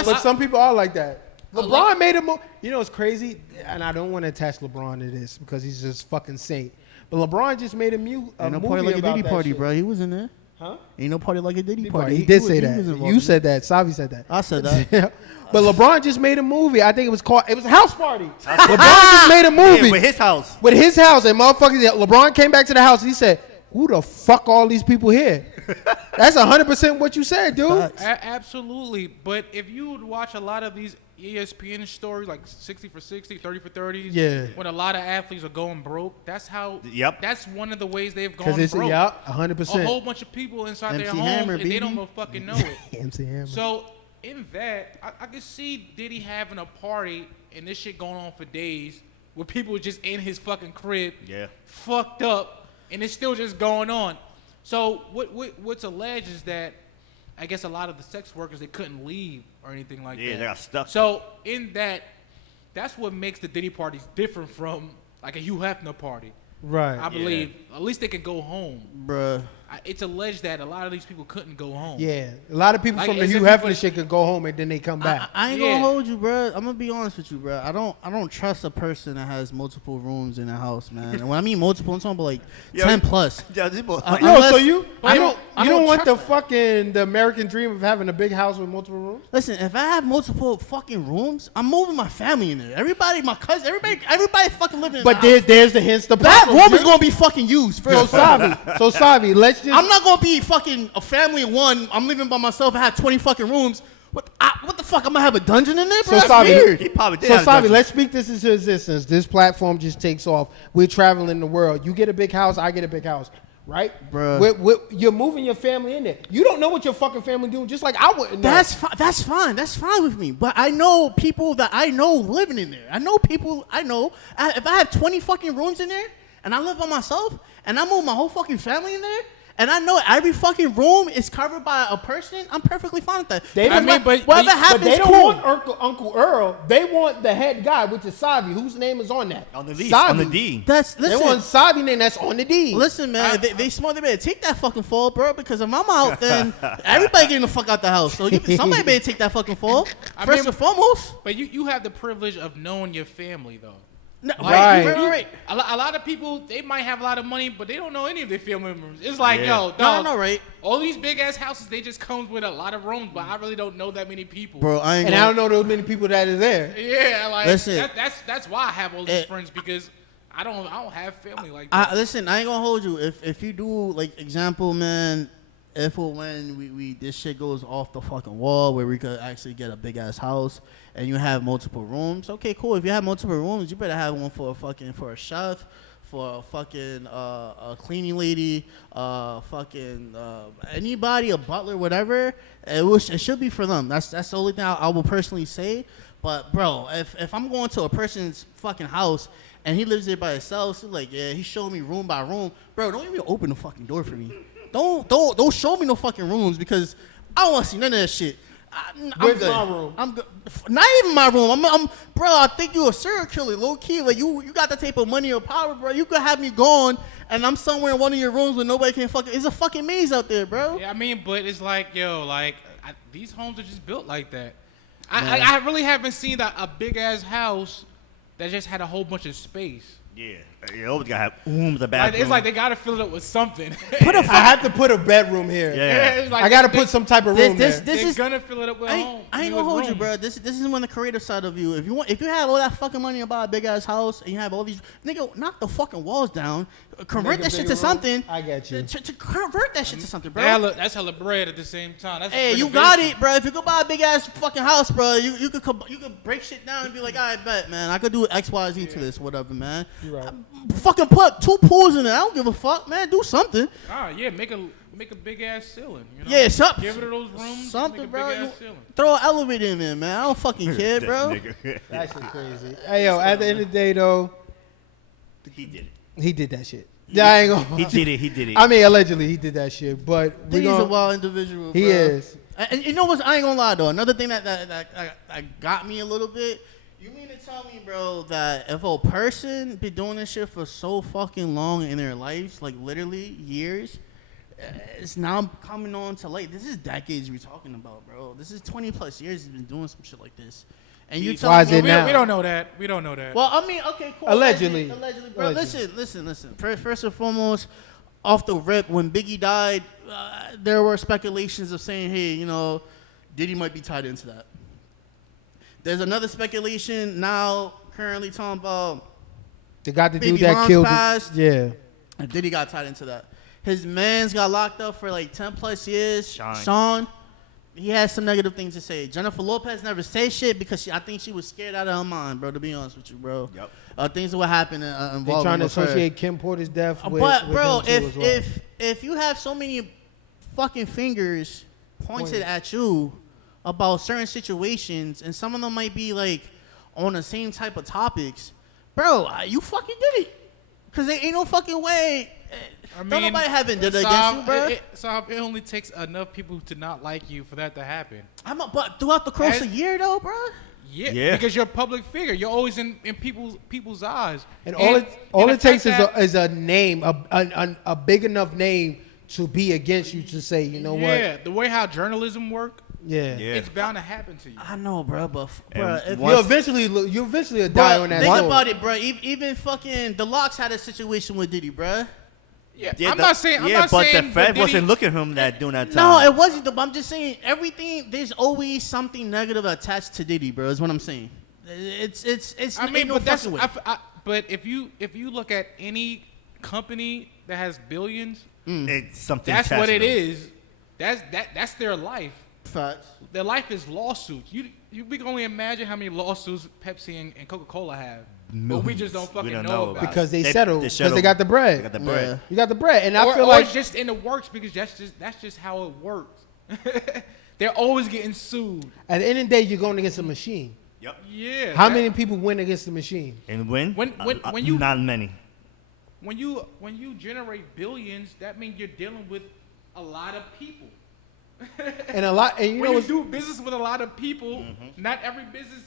but some people are like that. lot- LeBron made a move. You know, it's crazy, and I don't want to attach LeBron to this because he's just fucking saint. But LeBron just made a Ain't no movie party like a about Diddy that party, shit. bro. He was in there. Huh? Ain't no party like a Diddy party. He did say was that. involved You in said that. Savi said that. I said that. But LeBron just made a movie. I think it was a house party. LeBron just made a movie Yeah, with his house. with his house, and motherfuckers. LeBron came back to the house. And he said, "Who the fuck all these people here?" That's 100% what you said, dude. Facts. Absolutely. But if you would watch a lot of these ESPN stories, like 60 for 60, 30 for 30s, Yeah. when a lot of athletes are going broke, that's how. Yep. That's one of the ways they've Because gone it's broke. yeah, A 100%. whole bunch of people inside their MC homes, Hammer, and they baby. don't fucking know it. MC Hammer. So in that, I could see Diddy having a party and this shit going on for days, where people just in his fucking crib, Yeah. fucked up, and it's still just going on. So what's alleged is that I guess a lot of the sex workers, they couldn't leave or anything like Yeah, that. they got stuck. So in that, that's what makes the Diddy parties different from like a Hugh Hefner party. Right. I believe at least they can go home. Bruh. It's alleged that a lot of these people couldn't go home. Yeah, a lot of people Like, from the as Hugh if Hefner shit can go home and then they come back. I ain't Yeah. gonna hold you, bro. I'm gonna be honest with you, bro. I don't trust a person that has multiple rooms in a house, man. And when I mean multiple, I'm talking about like 10 plus. Yeah, this boy, Uh, Yo, unless- so you I don't don't want the trust fucking the American dream of having a big house with multiple rooms? Listen, if I have multiple fucking rooms, I'm moving my family in there. Everybody, my cousin, everybody fucking living in But the house. there's the hints. The That problem, room is man. gonna be fucking used. So Savi, let's just. I'm not gonna be fucking a family of one. I'm living by myself. I have 20 fucking rooms. What the fuck? I'm gonna have a dungeon in there, bro? So That's Savi, weird. He probably did So have a Savi, dungeon. let's speak this into existence. This platform just takes off. We're traveling the world. You get a big house, I get a big house, right? Bruh. You're moving your family in there. You don't know what your fucking family doing, just like I wouldn't know. That's fine. That's fine with me. But I know people that I know living in there. I know people I know. If I have 20 fucking rooms in there and I live by myself and I move my whole fucking family in there and I know every fucking room is covered by a person, I'm perfectly fine with that. They don't Because want- whatever but happens, they don't cool. want Uncle Earl. They want the head guy, which is Savi, whose name is on that. on the lease, Savi. on the D. They want Savi name that's on the deed. Listen, man, they smart. They better take that fucking fall, bro. Because if I'm out, then everybody getting the fuck out the house. So somebody better take that fucking fall. I First mean- and foremost. But you have the privilege of knowing your family though. No, Right. right. A lot of people, they might have a lot of money, but they don't know any of their family members. It's like, Yeah. yo, No, dog, no, right. all these big ass houses, they just come with a lot of rooms, but I really don't know that many people. Bro, I ain't And I don't know those many people that is there. Yeah, like Listen. that's why I have all these Eh. friends because I don't have family like that. Listen, I ain't gonna hold you. If you do, like, example, man, if or when we this shit goes off the fucking wall where we could actually get a big ass house and you have multiple rooms, okay, cool. If you have multiple rooms, you better have one for a chef, for a fucking a cleaning lady, anybody, a butler, whatever. It should be for them. That's the only thing I will personally say. But bro, if I'm going to a person's fucking house and he lives there by himself, so like, yeah, he's showing me room by room, bro, don't even open the fucking door for me. Don't show me no fucking rooms because I don't want to see none of that shit. I'm Where's good. my room? I'm good. Not even my room. I'm bro. I think you a serial killer, low key. Like you got the type of money or power, bro. You could have me gone, and I'm somewhere in one of your rooms where nobody can fucking. It's a fucking maze out there, bro. Yeah, I mean, but it's like, yo, like these homes are just built like that. I really haven't seen a big ass house that just had a whole bunch of space. Yeah, you always gotta have rooms, a Like, bathroom. it's like they gotta fill it up with something. I have to put a bedroom here. Yeah. It's like I got to they- put some type of room This there. They're is. gonna fill it up with home. I ain't gonna hold you, bro. This is when the creative side of you. If you have all that fucking money to buy a big ass house and you have all these nigga, knock the fucking walls down, convert Make a that shit bigger to room. something. I got you. To convert that shit to something, bro. That's hella bread at the same time. That's Hey, you got it, bro. If you go buy a big ass fucking house, bro, you could break shit down and be like, all right, bet, man, I could do X, Y, Z to this, whatever, man. You're right. Fucking put 2 pools in it. I don't give a fuck, man. Do something. Yeah, make a big ass ceiling. You know? Yeah, something. Give it those rooms. Something, make a bro. Big You- ass ceiling. Throw an elevator in there, man. I don't fucking care, This bro. nigga. That shit crazy. Hey, yo, at the end of the day, though, He did it. he did that shit. Yeah, I ain't gonna. He did it. I mean, allegedly, he did that shit, but we He's a gonna, wild individual, bro. he is. And you know what? I ain't gonna lie, though. Another thing that got me a little bit. You mean to tell me, bro, that if a person been doing this shit for so fucking long in their lives, like literally years, it's now coming on to light. This is decades we're talking about, bro. This is 20 plus years he's been doing some shit like this. And you tell Why me, is it now? We don't know that. We don't know that. well, I mean, okay, cool. Allegedly. Allegedly, bro. Allegedly. Listen. First and foremost, off the rip, when Biggie died, there were speculations of saying, hey, you know, Diddy might be tied into that. There's another speculation now, currently talking about They got the Baby dude that Mom's killed passed. him. Yeah. if Diddy got tied into that. His man's got locked up for like 10 plus years. Sean. Sean, he has some negative things to say. Jennifer Lopez never said shit because I think she was scared out of her mind, bro, to be honest with you, bro. Yep. Things that would happen They involving trying to with her. associate Kim Porter's death with But bro, with him too as well. if you have so many fucking fingers pointed Pointed. at you about certain situations, and some of them might be like on the same type of topics, bro, you fucking did it. Cause there ain't no fucking way. Don't nobody haven't did it against you, bro. So it only takes enough people to not like you for that to happen. But throughout the course of And- a year, though, bro. Yeah. Because you're a public figure. You're always in people's eyes. And the all it takes fact is a name, a big enough name to be against you to say, you know what? Yeah, the way how journalism work, Yeah. it's bound to happen to you. I know, bro, but And if You eventually die on that think sword. about it, bro. Even fucking the Locks had a situation with Diddy, bro. Yeah, Yeah, I'm not saying. but the Fed Diddy- wasn't looking at him during that time. No, it wasn't. I'm just saying everything. There's always something negative attached to Diddy, bro. Is what I'm saying. It's. I mean, ain't no but that's. fucking way. But if you look at any company that has billions, It's something. that's what attached it to them. is. That's their life. Facts. Their life is lawsuits. We can only imagine how many lawsuits Pepsi and Coca-Cola have. But we just don't fucking don't know know about about it. because they settled. Because they settled. got the bread. They got the bread. Yeah. You got the bread. And I feel Or like it's just in the works because that's just how it works. They're always getting sued. at the end of the day, you're going against a machine. Yep. Yeah. How many people win against the machine? And when When you- not many. When you generate billions, that means you're dealing with a lot of people. And you When know you do business with a lot of people, Mm-hmm. not every business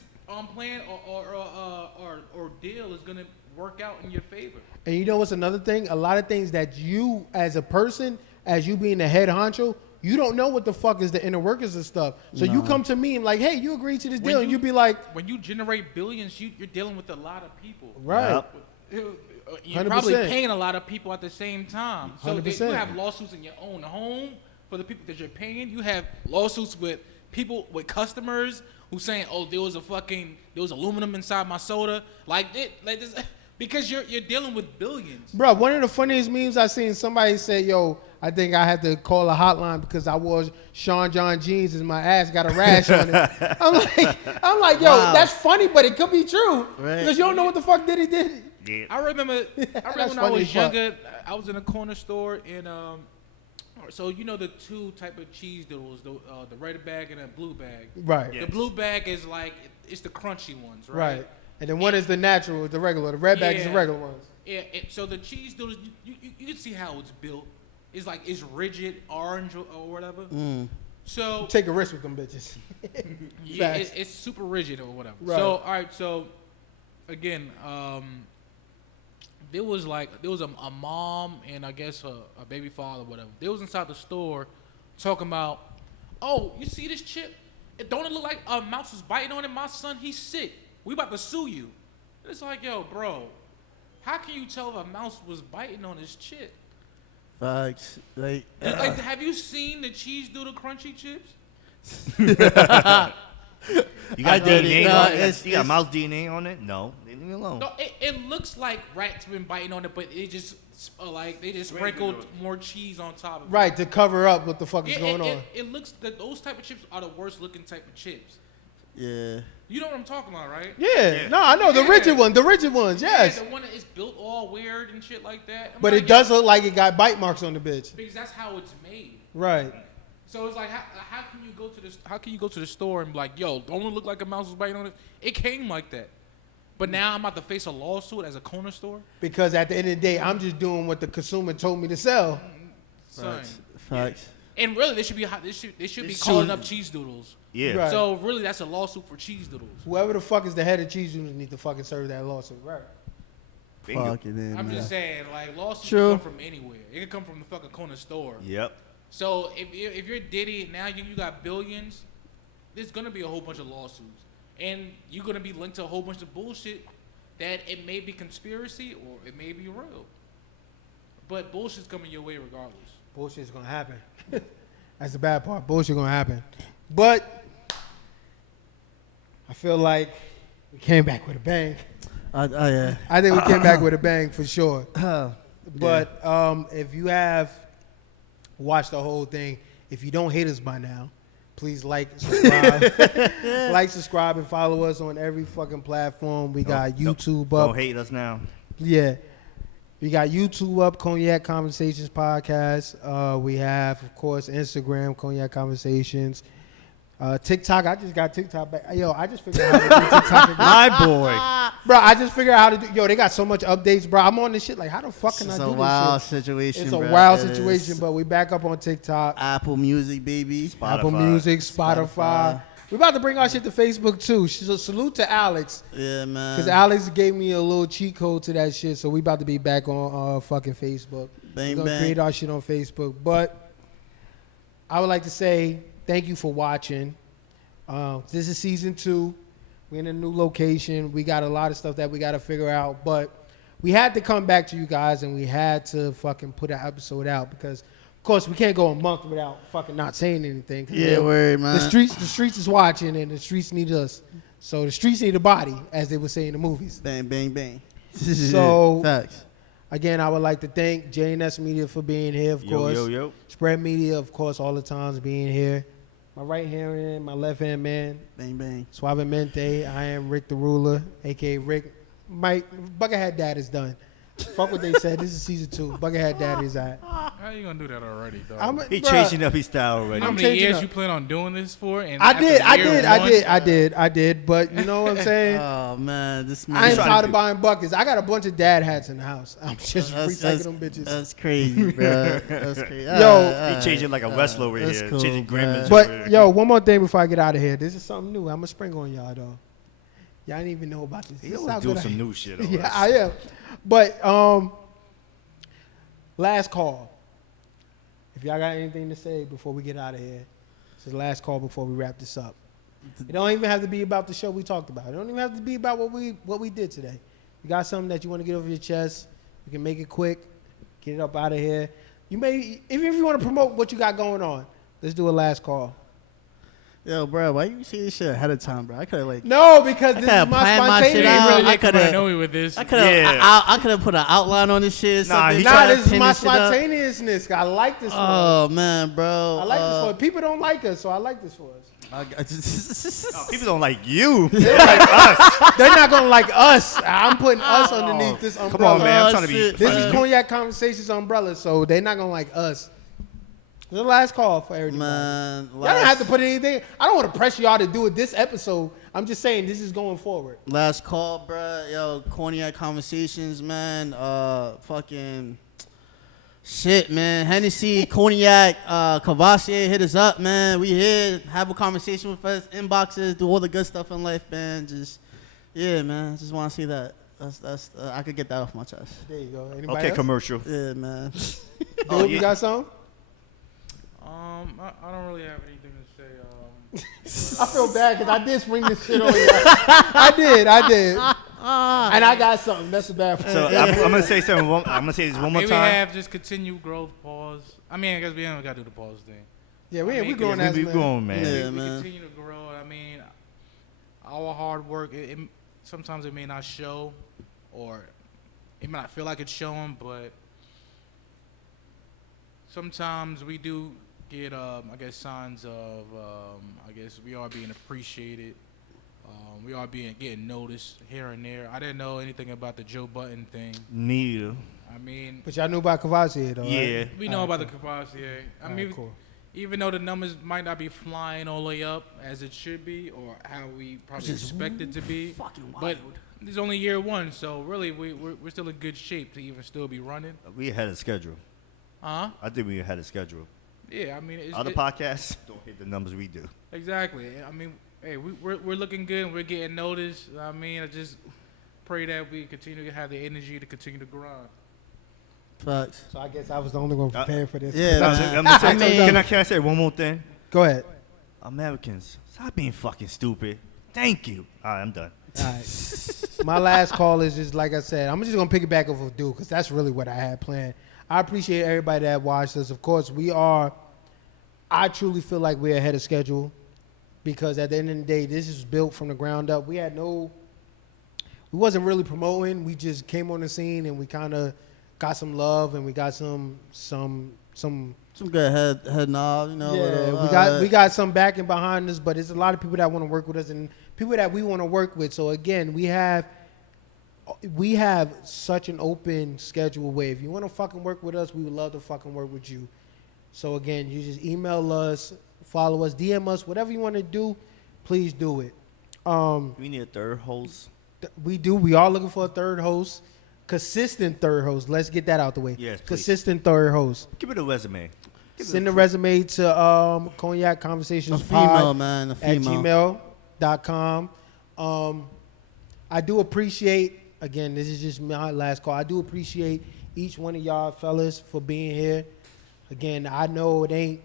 plan or deal is gonna work out in your favor. And you know what's another thing? A lot of things that you, as a person, as you being the head honcho, you don't know what the fuck is the inner workings and stuff. So you come to me and like, hey, you agreed to this deal, and you be like, When you generate billions, you're dealing with a lot of people. right. Yep. You're probably 100%. paying a lot of people at the same time. So you 100%. have lawsuits in your own home for the people that you're paying. You have lawsuits with people, with customers who saying, "Oh, there was aluminum inside my soda," like this, because you're dealing with billions. Bro, one of the funniest memes I seen, somebody say, yo, I think I had to call a hotline because I wore Sean John jeans and my ass got a rash on it. I'm like, yo, Wow. that's funny, but it could be true. Right. Because you don't know what the fuck Diddy did. Yeah. I remember when I funny was as fuck. younger, I was in a corner store and so you know the two type of cheese doodles, the red bag and a blue bag. Right. Yeah. The blue bag is like it's the crunchy ones, right? Right. And then one is the natural, the regular. The red bag is the Yeah. regular ones. Yeah. So the cheese doodles, you can see how it's built. It's like it's rigid, orange or whatever. So Take a risk with them bitches. yeah, Facts. it's super rigid or whatever. Right. So all right, so again, there was a mom and I guess a baby father or whatever. They was inside the store talking about, oh, you see this chip? Don't it look like a mouse is biting on it? My son, he's sick. We about to sue you. It's like, yo, bro, how can you tell if a mouse was biting on this chip? Facts. Like, Like, have you seen the cheese doodle crunchy chips? You got did it. DNA No, on it? it's- You got mouse DNA on it? No. Leave me alone. No, it looks like rats been biting on it, but it just they just sprinkled more cheese on top of it. Right, to cover up what the fuck is Yeah, going on. It looks that those type of chips are the worst looking type of chips. yeah. You know what I'm talking about, right? Yeah. No, I know. The Yeah. rigid one. The rigid ones, yes. Yeah, the one that is built all weird and shit like that. I'm But like, it does look like it got bite marks on the bitch. because that's how it's made. Right. So it's like, how can you go to the store and be like, yo, don't it look like a mouse was biting on it? It came like that. But now I'm about to face a lawsuit as a corner store. Because at the end of the day, I'm just doing what the consumer told me to sell. Son. Facts. And really, they should be calling up cheese doodles. Yeah. Right. So really, that's a lawsuit for cheese doodles. Whoever the fuck is the head of cheese units need to fucking serve that lawsuit. Right. Bingo. Fucking in, I'm man. just saying, like lawsuits True. can come from anywhere. It can come from the fucking corner store. Yep. So if you're Diddy now, you got billions. There's gonna be a whole bunch of lawsuits, and you're gonna be linked to a whole bunch of bullshit that it may be conspiracy or it may be real. But bullshit's coming your way regardless. Bullshit's gonna happen. That's the bad part. Bullshit gonna happen. But I feel like we came back with a bang. Yeah. I think we came back with a bang for sure. Yeah. But if you have watched the whole thing, if you don't hate us by now, please like, subscribe, subscribe, and follow us on every fucking platform. We got YouTube up. Don't hate us now. Yeah. We got YouTube up, Cognac Conversations Podcast. We have, of course, Instagram, Cognac Conversations. TikTok, I just got TikTok back. Yo, I just figured out how to do TikTok again. My boy. Bro, I just figured out how to do. Yo, they got so much updates, bro. I'm on this shit. Like, how the fuck can I It's do a this wild shit? situation. It's a bro. wild It situation, is. but we back up on TikTok, Apple Music, baby. Apple Spotify. Music, Spotify. We about to bring our shit to Facebook too. So salute to Alex. Yeah, man. Because Alex gave me a little cheat code to that shit. So we about to be back on fucking Facebook. Bang, We're going to bang. create our shit on Facebook. But I would like to say thank you for watching. This is season 2. We're in a new location. We got a lot of stuff that we got to figure out. But we had to come back to you guys and we had to fucking put an episode out because, of course, we can't go a month without fucking not saying anything. Yeah, word, man. The streets is watching and the streets need us. So the streets need a body, as they would say in the movies. Bang, bang, bang. So, Facts. again, I would like to thank JNS Media for being here, of course. Yo. Spread Media, of course, all the times being here. My right hand man, my left hand man, Bang, bang. Suavemente. I am Rick the Ruler, a.k.a. Rick. Mike, Buckethead Dad is done. Fuck what they said. This is season 2. Buckethead Dad is at. How you gonna do that already, dog? He changing up his style already. How I'm many changing years up. you plan on doing this for? And I after did. year one- But you know what I'm saying? Oh, man. This I man. ain't trying tired to of buying buckets. I got a bunch of dad hats in the house. I'm just recycling them bitches. That's crazy, bro. That's crazy. Yo, He changing like a wrestler over that's here. cool, Changing Grammys. But yo, one more thing before I get out of here. This is something new. I'm gonna spring on y'all though. Y'all didn't even know about this. He This is always how doing good some I am. new shit. on Yeah, us. I am. But last call. If y'all got anything to say before we get out of here, this is the last call before we wrap this up. It don't even have to be about the show we talked about. It don't even have to be about what we did today. You got something that you want to get over your chest, you can make it quick, get it up out of here. You may, even if you want to promote what you got going on, let's do a last call. Yo, bro, why you say this shit ahead of time, bro? I could have, like, No, because this is kinda my planned my shit spontaneous. You out. really I did come coulda- out of nowhere with this. I could have Yeah. I could have put an outline on this shit. Nah, something, he Nah, try to this is pin my this shit up. spontaneousness. I like this for us. Oh, man, bro. I like this for us. People don't like us, so I like this for us. No, people don't like you. They're not gonna like us. I'm putting us underneath this umbrella. Come on, man. I'm Oh, trying to be. shit. This funny. is Cognac Conversations umbrella, so they're not gonna like us. This is the last call for everybody. Man, Y'all don't have to put anything. I don't want to pressure y'all to do it this episode. I'm just saying this is going forward. last call, bro. Yo, Cognac Conversations, man. Fucking shit, man. Hennessy, Cognac, Cavassier, hit us up, man. We here. Have a conversation with us. Inboxes, do all the good stuff in life, man. Just, yeah, man. Just want to see that. That's. I could get that off my chest. There you go. Anybody Okay, else? commercial. Yeah, man. Oh, Dude, you yeah. got something? I don't really have anything to say. I feel bad because I did spring this shit on you. I did. And I got something. That's a bad part. So I'm gonna say something. I'm gonna say this one more Maybe time. have just continue growth pause. I mean, I guess we don't gotta do the pause thing. Yeah, we I mean, growing we as be man. going, man. Yeah, we man. continue to grow. I mean, our hard work. Sometimes it may not show, or it might not feel like it's showing, but sometimes we do get, I guess, signs of, I guess we are being appreciated. We are getting noticed here and there. I didn't know anything about the Joe Button thing. Me either. I mean, But y'all knew about Cavassier, though, right? Yeah. we know Alright, about the Cavassier. I Alright, mean, cool. even though the numbers might not be flying all the way up as it should be, or how we probably expect it to be, but this is only year one, so really we're still in good shape to even still be running. We ahead of schedule. Huh? I think we ahead of schedule. Yeah, I mean, Other podcasts don't hit the numbers we do. exactly. I mean, hey, we're looking good and we're getting noticed. I mean, I just pray that we continue to have the energy to continue to grind. Facts. So I guess I was the only one prepared for this. Yeah, No, man. I'm gonna say- I mean- can I say one more thing? Go ahead. Americans, stop being fucking stupid. Thank you. All right, I'm done. All right. My last call is just like I said. I'm just gonna piggyback off of Dude because that's really what I had planned. I appreciate everybody that watched us. Of course, we are. I truly feel like we're ahead of schedule because at the end of the day, this is built from the ground up. We wasn't really promoting. We just came on the scene and we kind of got some love and we got some Some good head nod, you know. yeah, little, we got some backing behind us, but there's a lot of people that want to work with us and people that we want to work with. So again, we have such an open schedule where if you want to fucking work with us, we would love to fucking work with you. So again, you just email us, follow us, DM us, whatever you want to do, please do it. We need a third host. We are looking for a third host, consistent third host. Let's get that out the way. Yes, please. Consistent third host. Give it a resume. Send a resume to Cognac A Conversations female, man. A at female. gmail.com. I do appreciate, again, this is just my last call. I do appreciate each one of y'all fellas for being here. Again, I know it ain't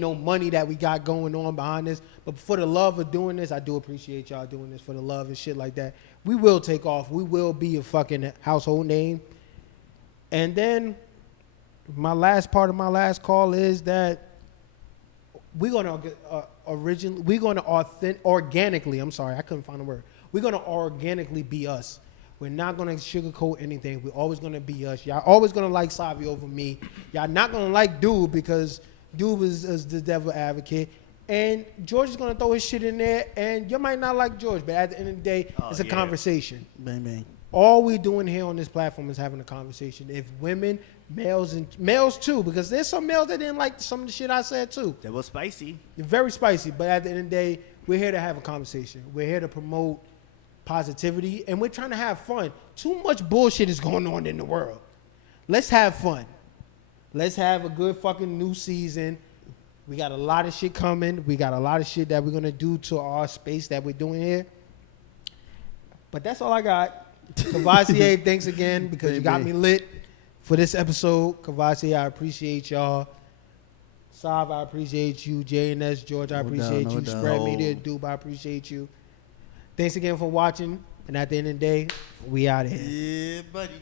no money that we got going on behind this, but for the love of doing this, I do appreciate y'all doing this for the love and shit like that. We will take off. We will be a fucking household name. And then my last part of my last call is that we're gonna organically. I'm sorry, I couldn't find a word. We're gonna organically be us. We're not gonna sugarcoat anything. We're always gonna be us. Y'all always gonna like Savi over me. Y'all not gonna like Dude because Dude is the devil advocate. And George is gonna throw his shit in there, and you might not like George, but at the end of the day, it's a conversation. Bang, bang. All we doing here on this platform is having a conversation. If women, males too, because there's some males that didn't like some of the shit I said too. That was spicy. Very spicy, but at the end of the day, we're here to have a conversation. We're here to promote positivity, and we're trying to have fun. Too much bullshit is going on in the world. Let's have fun. Let's have a good fucking new season. We got a lot of shit coming. We got a lot of shit that we're going to do to our space that we're doing here. But that's all I got. Cavassier, thanks again because you got me lit for this episode. Cavassier, I appreciate y'all. Sav, I appreciate you. J&S, George, I appreciate you. Spread Media, Dube, I appreciate you. Thanks again for watching. And at the end of the day, we out of here. Yeah, buddy.